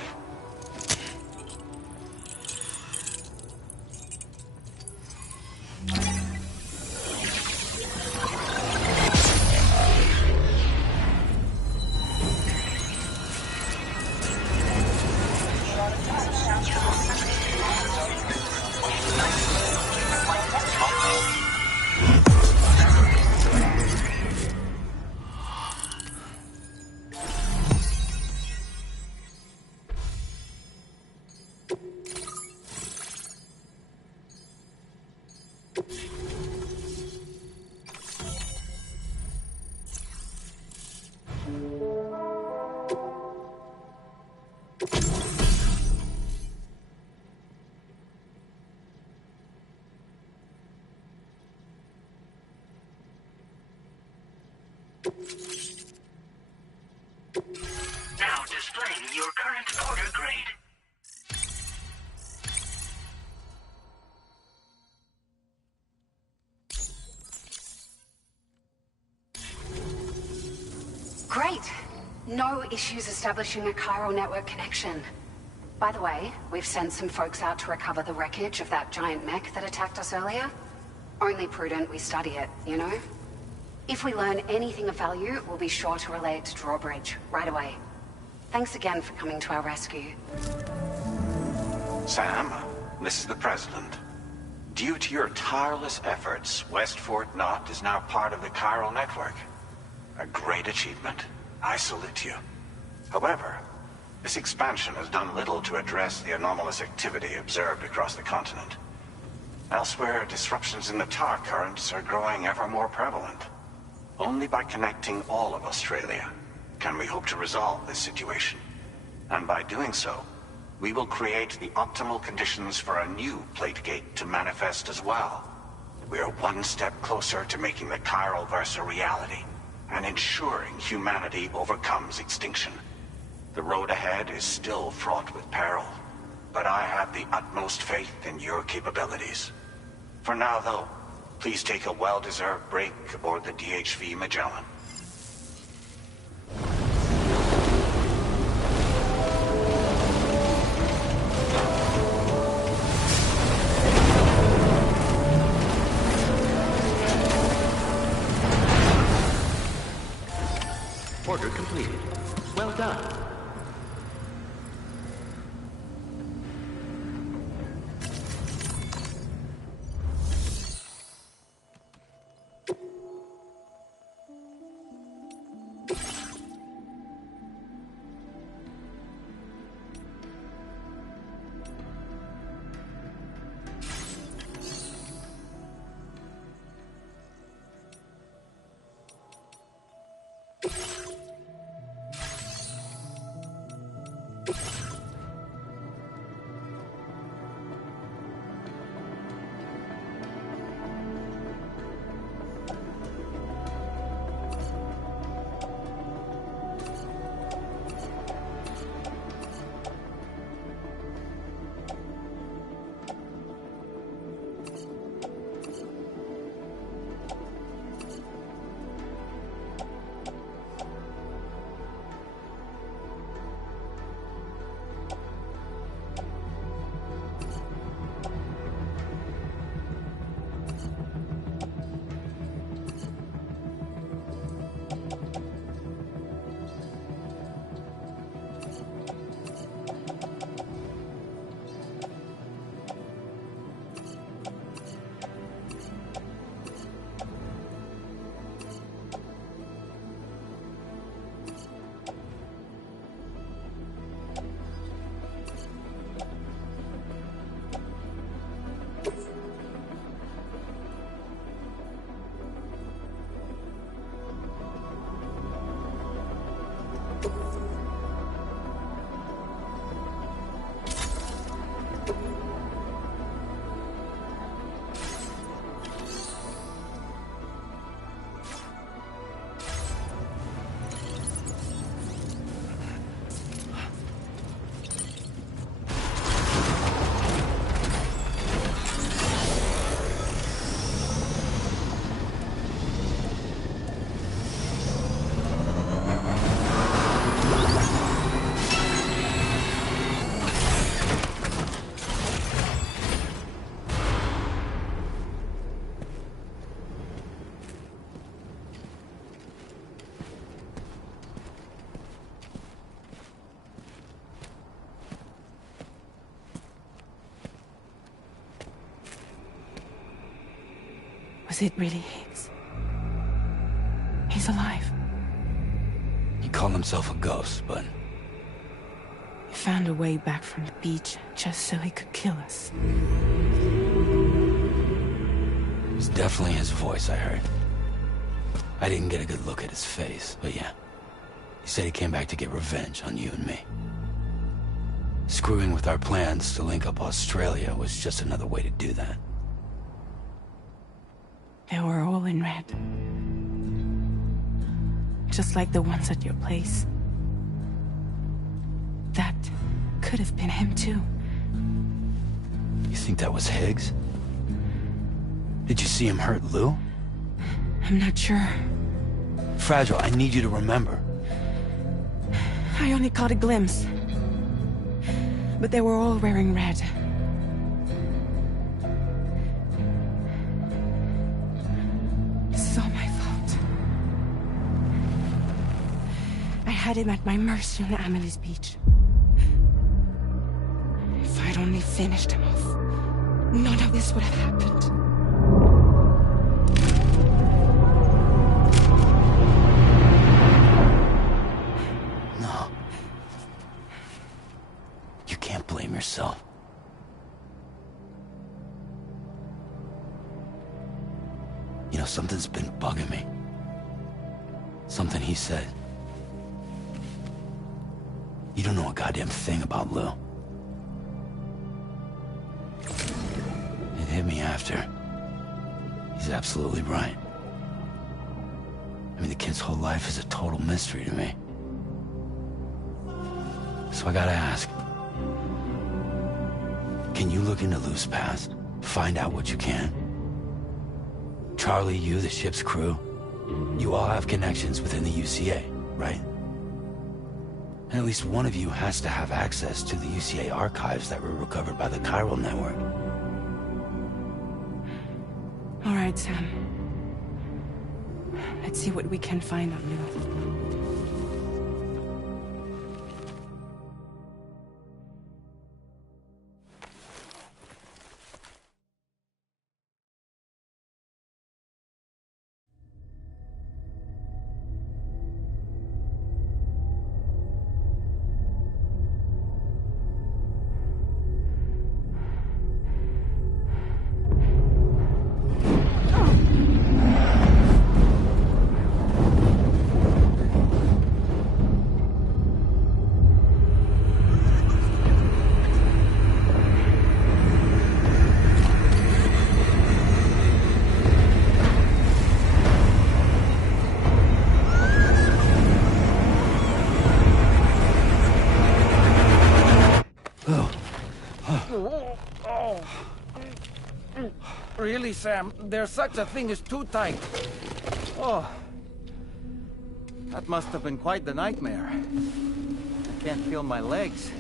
Now displaying your current order grade. Great. No issues establishing a chiral network connection. By the way, we've sent some folks out to recover the wreckage of that giant mech that attacked us earlier. Only prudent we study it, you know? If we learn anything of value, we'll be sure to relay it to Drawbridge right away. Thanks again for coming to our rescue. Sam, this is the President. Due to your tireless efforts, West Fort Knot is now part of the chiral network. A great achievement. I salute you. However, this expansion has done little to address the anomalous activity observed across the continent. Elsewhere, disruptions in the tar currents are growing ever more prevalent. Only by connecting all of Australia can we hope to resolve this situation. And by doing so, we will create the optimal conditions for a new Plategate to manifest as well. We are one step closer to making the chiral verse a reality, and ensuring humanity overcomes extinction. The road ahead is still fraught with peril, but I have the utmost faith in your capabilities. For now, though, please take a well-deserved break aboard the DHV Magellan. Order completed. Well done. Was it really Higgs? He's alive. He called himself a ghost, but... He found a way back from the beach just so he could kill us. It was definitely his voice I heard. I didn't get a good look at his face, but yeah. He said he came back to get revenge on you and me. Screwing with our plans to link up Australia was just another way to do that. They were all in red. Just like the ones at your place. That could have been him too. You think that was Higgs? Did you see him hurt Lou? I'm not sure. Fragile, I need you to remember. I only caught a glimpse. But they were all wearing red. This is all my fault. I had him at my mercy on Amelie's beach. If I'd only finished him off, none of this would have happened. Blame yourself. You know, something's been bugging me. Something he said. You don't know a goddamn thing about Lou. It hit me after. He's absolutely right. I mean, the kid's whole life is a total mystery to me. So I gotta ask. Can you look into Lou's past? Find out what you can? Charlie, you, the ship's crew, you all have connections within the UCA, right? And at least one of you has to have access to the UCA archives that were recovered by the chiral network. All right, Sam. Let's see what we can find on Lou. Really, Sam, there's such a thing as too tight. Oh. That must have been quite the nightmare. I can't feel my legs.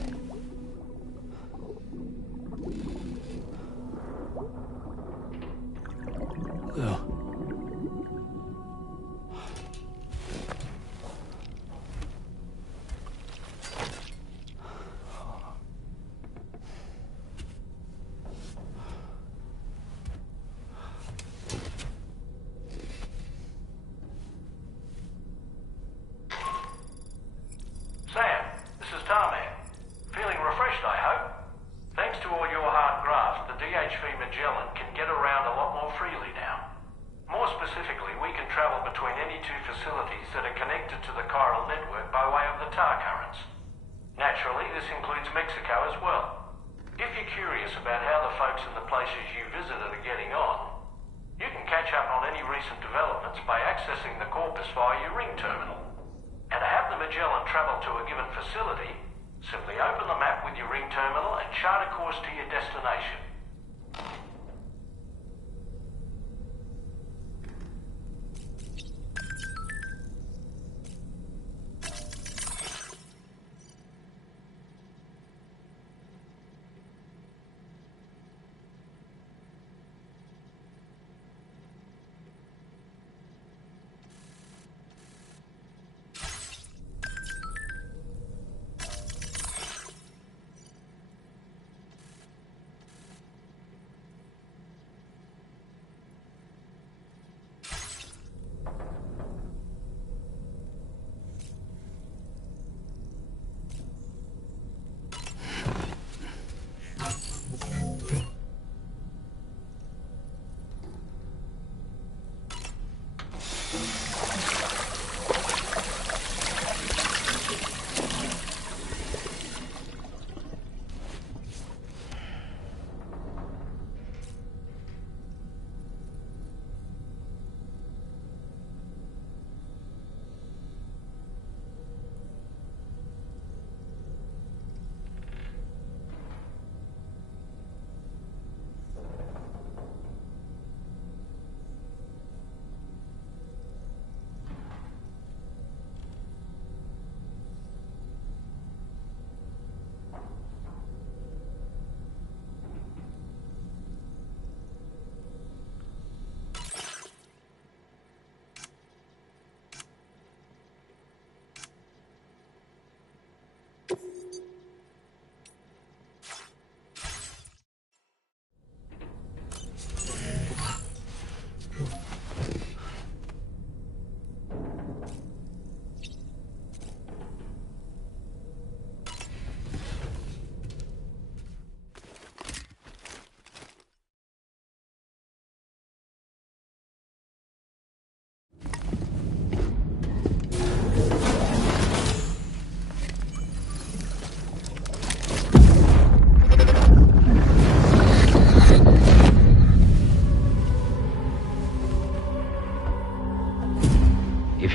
Lou.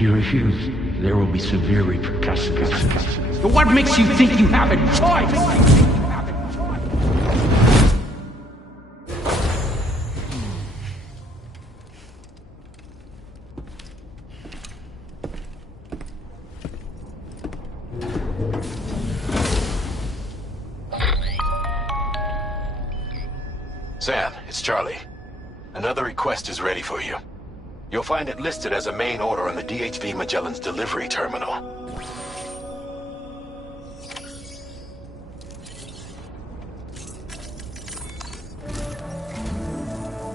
you refuse, there will be severe repercussions. But what makes you think you have a choice? Sam, it's Charlie. Another request is ready for you. You'll find it listed as a main order on the DHV Magellan's delivery terminal.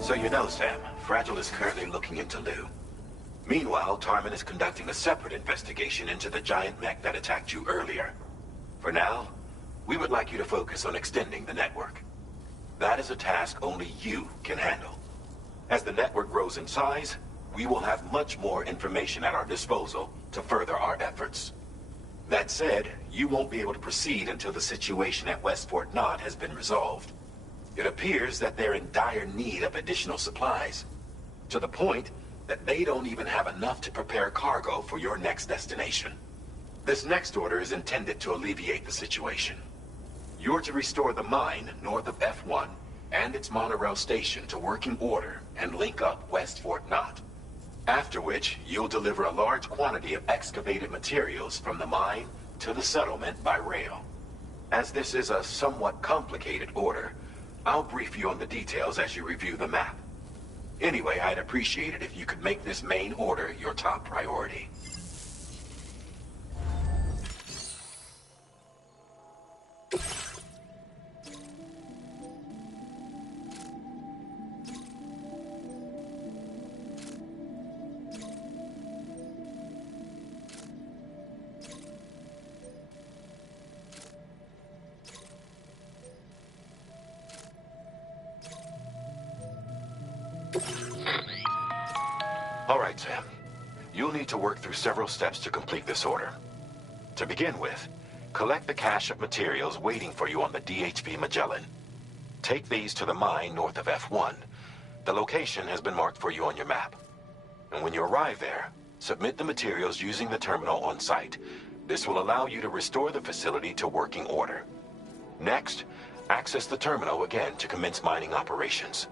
So you know, Sam, Fragile is currently looking into Lou. Meanwhile, Tarman is conducting a separate investigation into the giant mech that attacked you earlier. For now, we would like you to focus on extending the network. That is a task only you can handle. As the network grows in size, we will have much more information at our disposal to further our efforts. That said, you won't be able to proceed until the situation at West Fort Knott has been resolved. It appears that they're in dire need of additional supplies, to the point that they don't even have enough to prepare cargo for your next destination. This next order is intended to alleviate the situation. You're to restore the mine north of F1 and its monorail station to working order and link up West Fort Knott. After which, you'll deliver a large quantity of excavated materials from the mine to the settlement by rail. As this is a somewhat complicated order, I'll brief you on the details as you review the map. Anyway, I'd appreciate it if you could make this main order your top priority. All right, Sam. You'll need to work through several steps to complete this order. To begin with, collect the cache of materials waiting for you on the DHV Magellan. Take these to the mine north of F1. The location has been marked for you on your map. And when you arrive there, submit the materials using the terminal on site. This will allow you to restore the facility to working order. Next, access the terminal again to commence mining operations.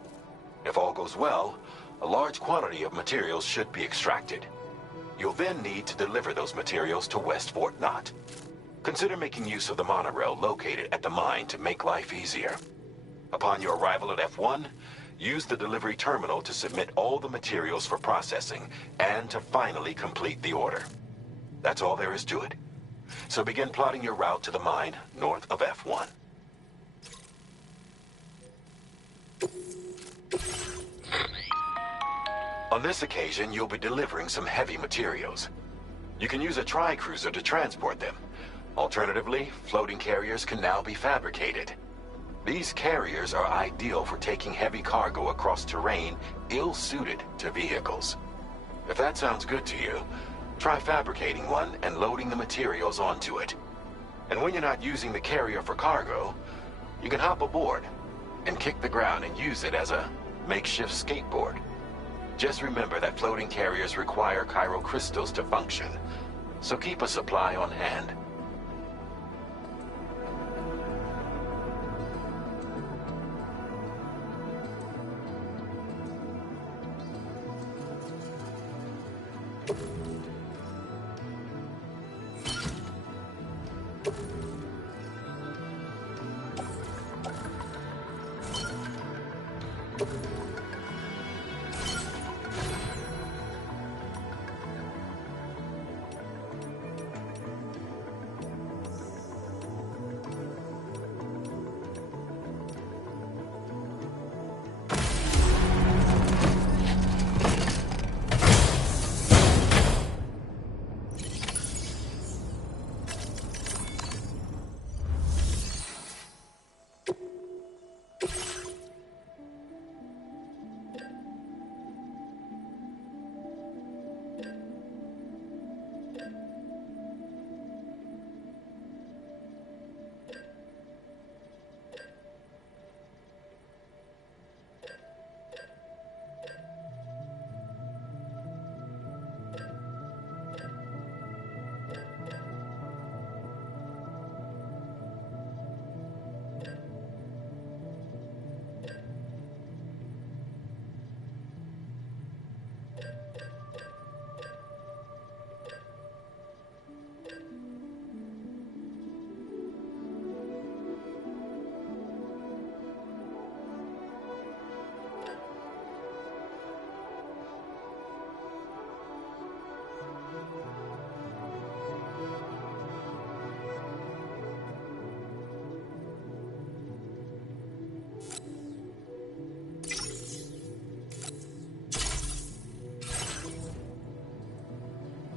If all goes well, a large quantity of materials should be extracted. You'll then need to deliver those materials to West Fort Knott. Consider making use of the monorail located at the mine to make life easier. Upon your arrival at F1, use the delivery terminal to submit all the materials for processing and to finally complete the order. That's all there is to it. So begin plotting your route to the mine north of F1. On this occasion, you'll be delivering some heavy materials. You can use a tri-cruiser to transport them. Alternatively, floating carriers can now be fabricated. These carriers are ideal for taking heavy cargo across terrain ill-suited to vehicles. If that sounds good to you, try fabricating one and loading the materials onto it. And when you're not using the carrier for cargo, you can hop aboard and kick the ground and use it as a makeshift skateboard. Just remember that floating carriers require chiral crystals to function, so keep a supply on hand.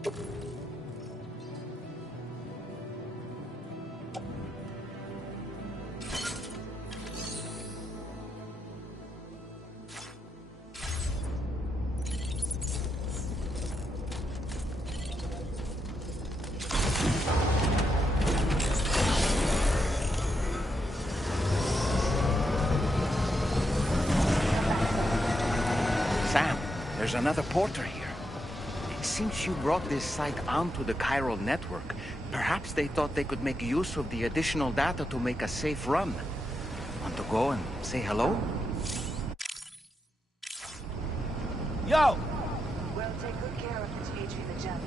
Sam, there's another porter here. Since you brought this site onto the chiral network, perhaps they thought they could make use of the additional data to make a safe run. Want to go and say hello? Yo! We'll take good care of the THV Magellan.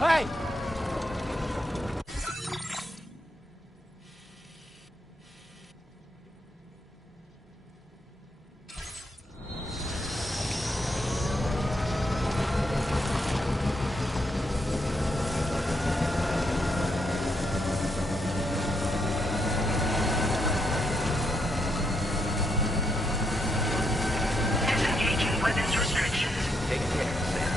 Hey! Disengaging weapons restrictions. Take care, Sam.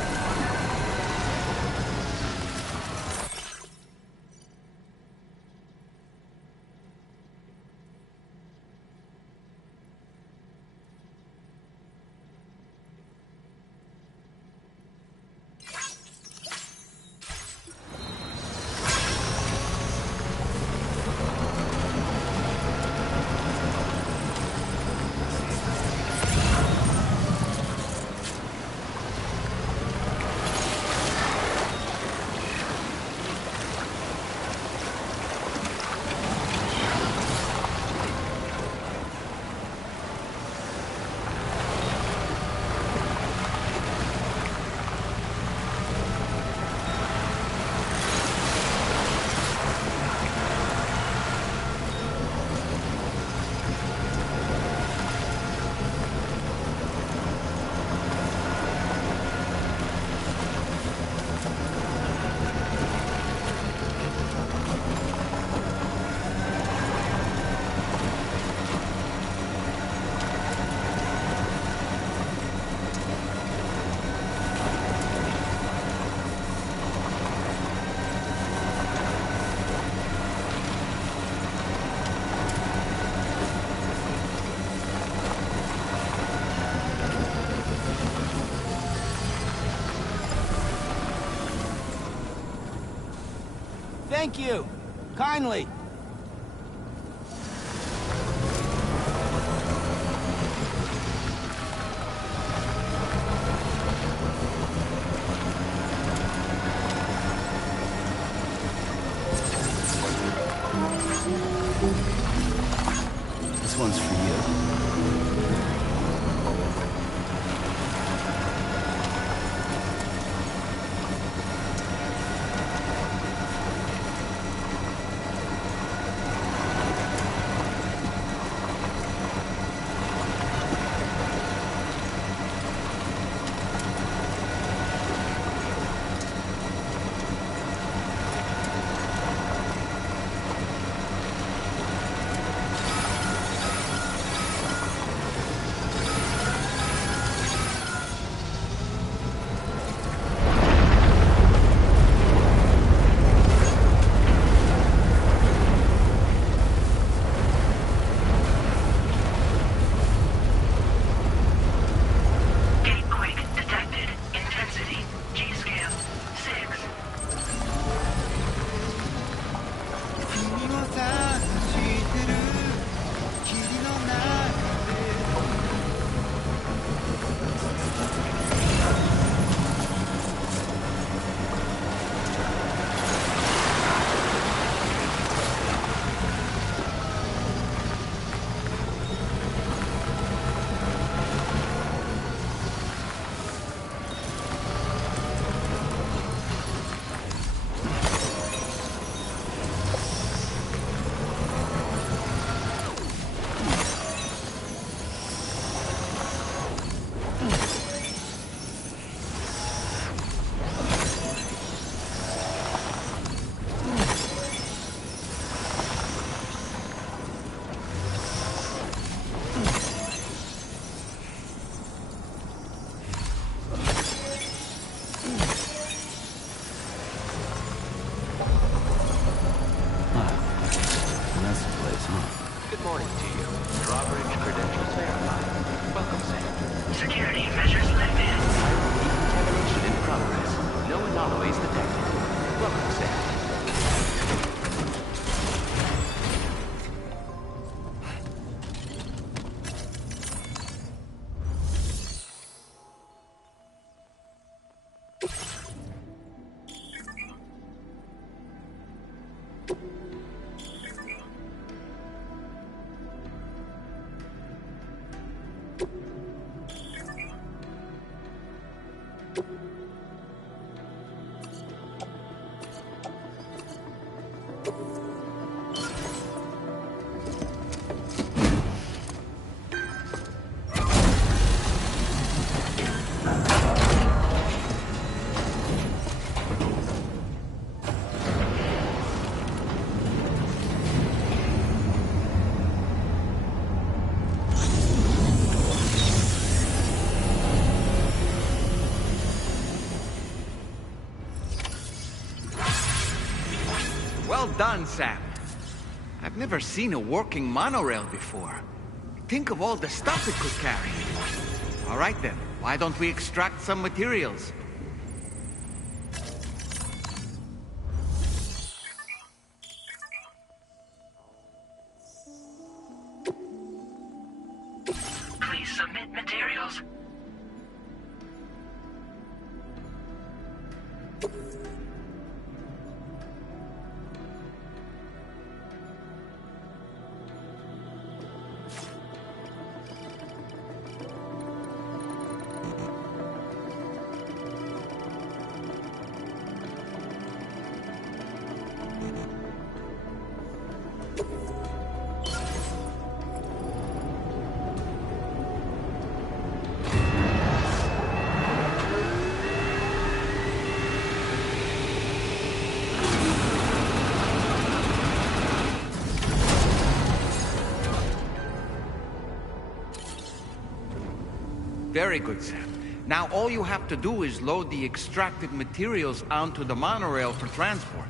Thank you. Kindly. This one's for you. Well done, Sam. I've never seen a working monorail before. Think of all the stuff it could carry. All right then, why don't we extract some materials? Please submit materials. Very good, Sam. Now all you have to do is load the extracted materials onto the monorail for transport.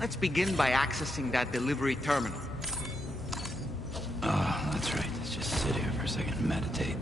Let's begin by accessing that delivery terminal. Oh, that's right. Let's just sit here for a second and meditate.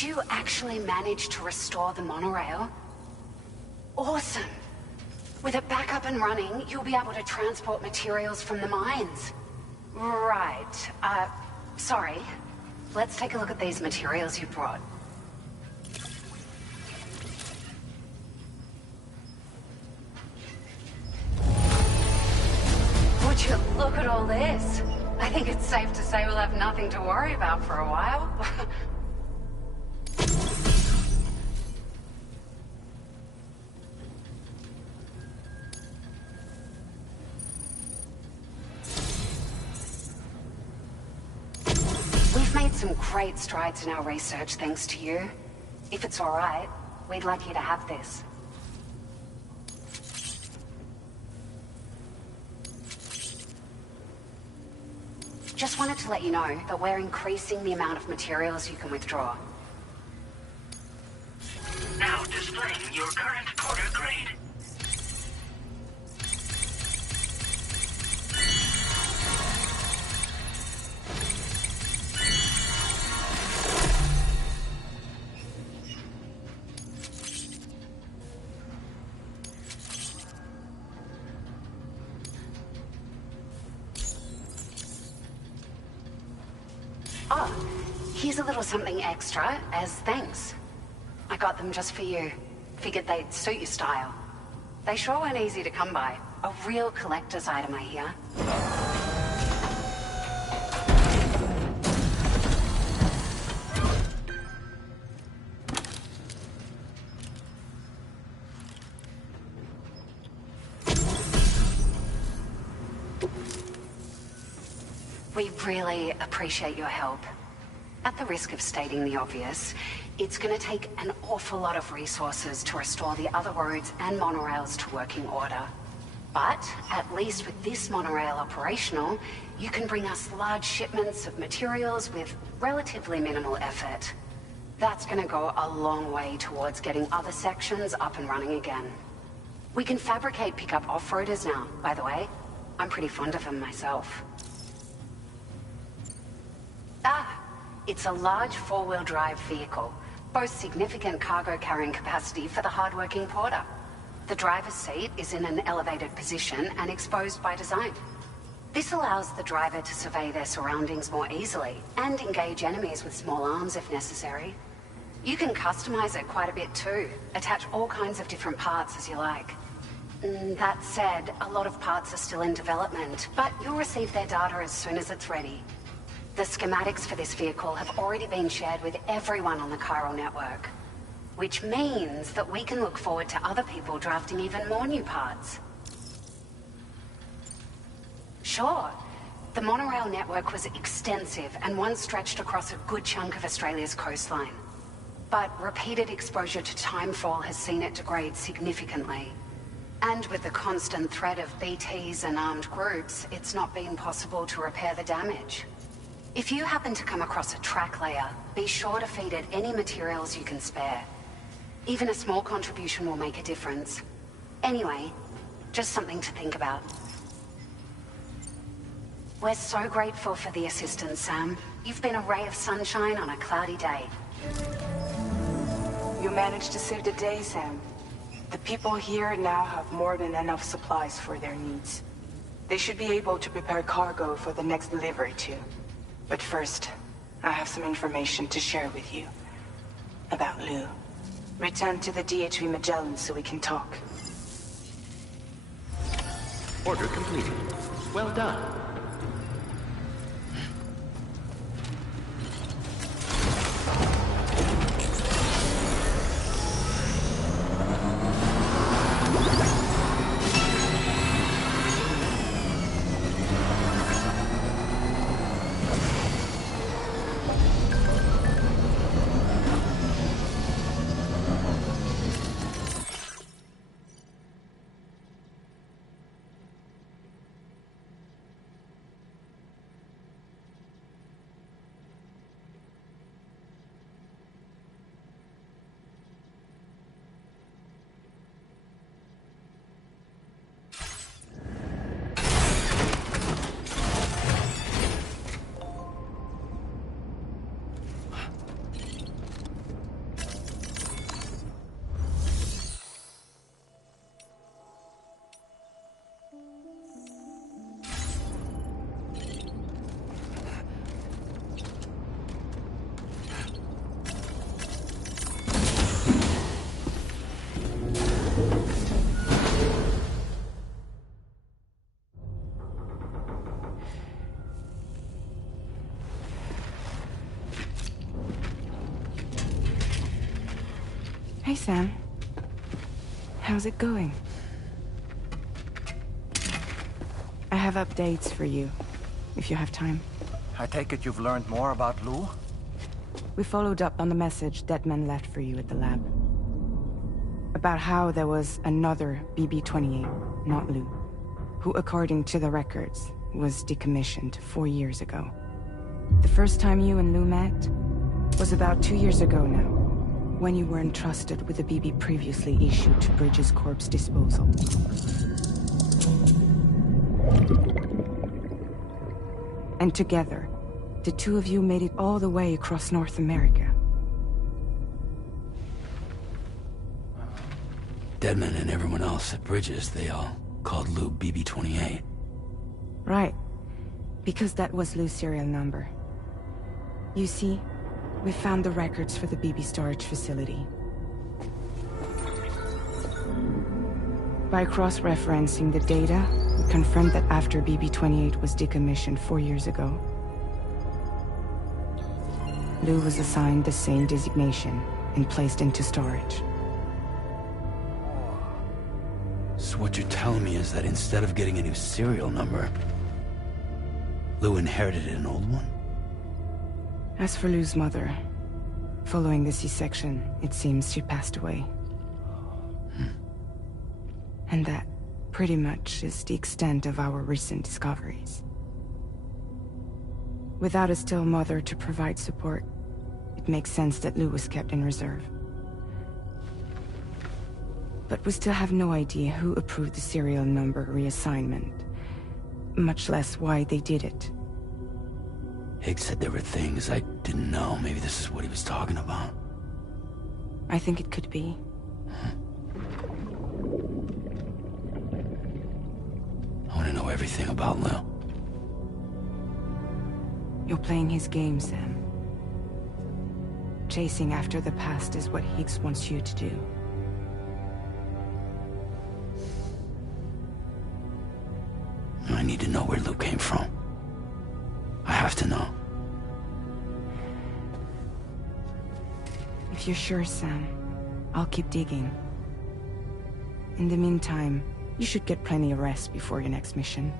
Did you actually manage to restore the monorail? Awesome! With it back up and running, you'll be able to transport materials from the mines. Right. Sorry. Let's take a look at these materials you brought. Would you look at all this? I think it's safe to say we'll have nothing to worry about for a while. We've made some great strides in our research thanks to you. If it's all right, we'd like you to have this. Just wanted to let you know that we're increasing the amount of materials you can withdraw. Now displaying your current order grade. Oh, here's a little something extra as thanks. I got them just for you. Figured they'd suit your style. They sure weren't easy to come by. A real collector's item, I hear. We really appreciate your help. At the risk of stating the obvious, it's going to take an awful lot of resources to restore the other roads and monorails to working order. But, at least with this monorail operational, you can bring us large shipments of materials with relatively minimal effort. That's going to go a long way towards getting other sections up and running again. We can fabricate pickup off-roaders now, by the way. I'm pretty fond of them myself. It's a large four-wheel drive vehicle, boasts significant cargo carrying capacity for the hard-working porter. The driver's seat is in an elevated position and exposed by design. This allows the driver to survey their surroundings more easily and engage enemies with small arms if necessary. You can customize it quite a bit too, attach all kinds of different parts as you like. That said, a lot of parts are still in development, but you'll receive their data as soon as it's ready. The schematics for this vehicle have already been shared with everyone on the chiral network, which means that we can look forward to other people drafting even more new parts. Sure, the monorail network was extensive and once stretched across a good chunk of Australia's coastline. But repeated exposure to timefall has seen it degrade significantly. And with the constant threat of BTs and armed groups, it's not been possible to repair the damage. If you happen to come across a track layer, be sure to feed it any materials you can spare. Even a small contribution will make a difference. Anyway, just something to think about. We're so grateful for the assistance, Sam. You've been a ray of sunshine on a cloudy day. You managed to save the day, Sam. The people here now have more than enough supplies for their needs. They should be able to prepare cargo for the next delivery too. But first, I have some information to share with you. About Lou. Return to the DHV Magellan so we can talk. Order completed. Well done. Hey, Sam. How's it going? I have updates for you, if you have time. I take it you've learned more about Lou? We followed up on the message Deadman left for you at the lab. About how there was another BB-28, not Lou, who, according to the records, was decommissioned 4 years ago. The first time you and Lou met was about 2 years ago now, when you were entrusted with a BB previously issued to Bridges Corp's disposal. And together, the two of you made it all the way across North America. Deadman and everyone else at Bridges, they all called Lou BB-28. Right. Because that was Lou's serial number. You see, we found the records for the BB storage facility. By cross-referencing the data, we confirmed that after BB-28 was decommissioned 4 years ago, Lou was assigned the same designation and placed into storage. So what you're telling me is that instead of getting a new serial number, Lou inherited an old one? As for Lou's mother, following the C-section, it seems she passed away. And that, pretty much, is the extent of our recent discoveries. Without a still mother to provide support, it makes sense that Lou was kept in reserve. But we still have no idea who approved the serial number reassignment, much less why they did it. Higgs said there were things I didn't know. Maybe this is what he was talking about. I think it could be. I want to know everything about Lou. You're playing his game, Sam. Chasing after the past is what Higgs wants you to do. I need to know where Lou came from. I have to know. If you're sure, Sam, I'll keep digging. In the meantime, you should get plenty of rest before your next mission.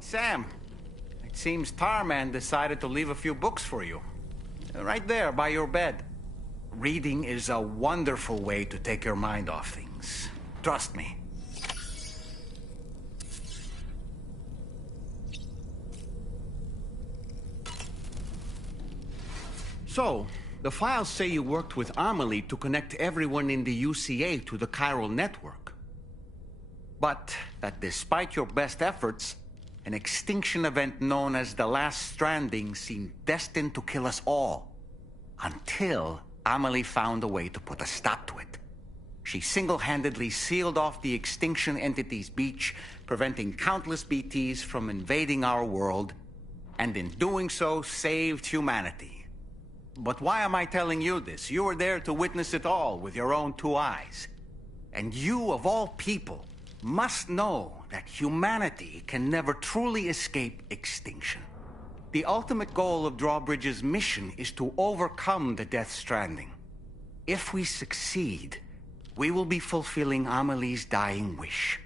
Sam, it seems Tarman decided to leave a few books for you. Right there, by your bed. Reading is a wonderful way to take your mind off things. Trust me. So, the files say you worked with Amelie to connect everyone in the UCA to the chiral network. But that despite your best efforts, an extinction event known as the Last Stranding seemed destined to kill us all. Until Amelie found a way to put a stop to it. She single-handedly sealed off the extinction entity's beach, preventing countless BTs from invading our world, and in doing so, saved humanity. But why am I telling you this? You were there to witness it all with your own 2 eyes. And you, of all people, must know that humanity can never truly escape extinction. The ultimate goal of Drawbridge's mission is to overcome the Death Stranding. If we succeed, we will be fulfilling Amelie's dying wish.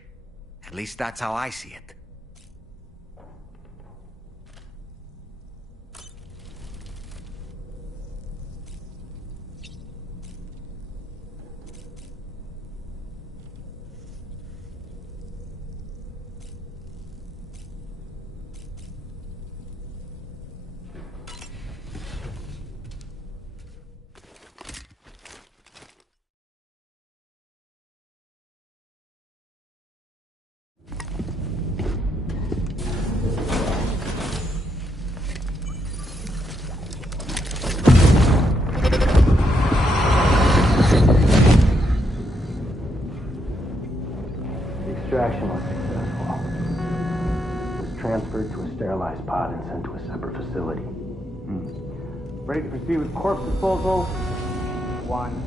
At least that's how I see it. Extraction was successful. It was transferred to a sterilized pod and sent to a separate facility. Ready to proceed with corpse disposal? 1.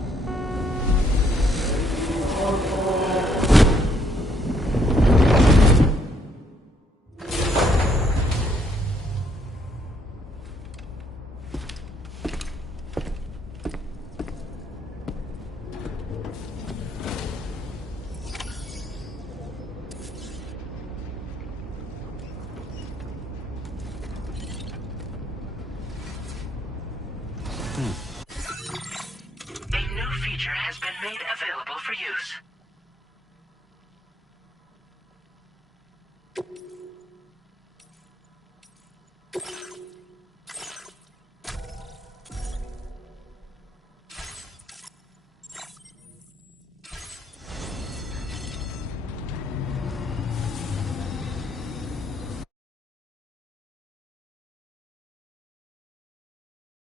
A new feature has been made available for use.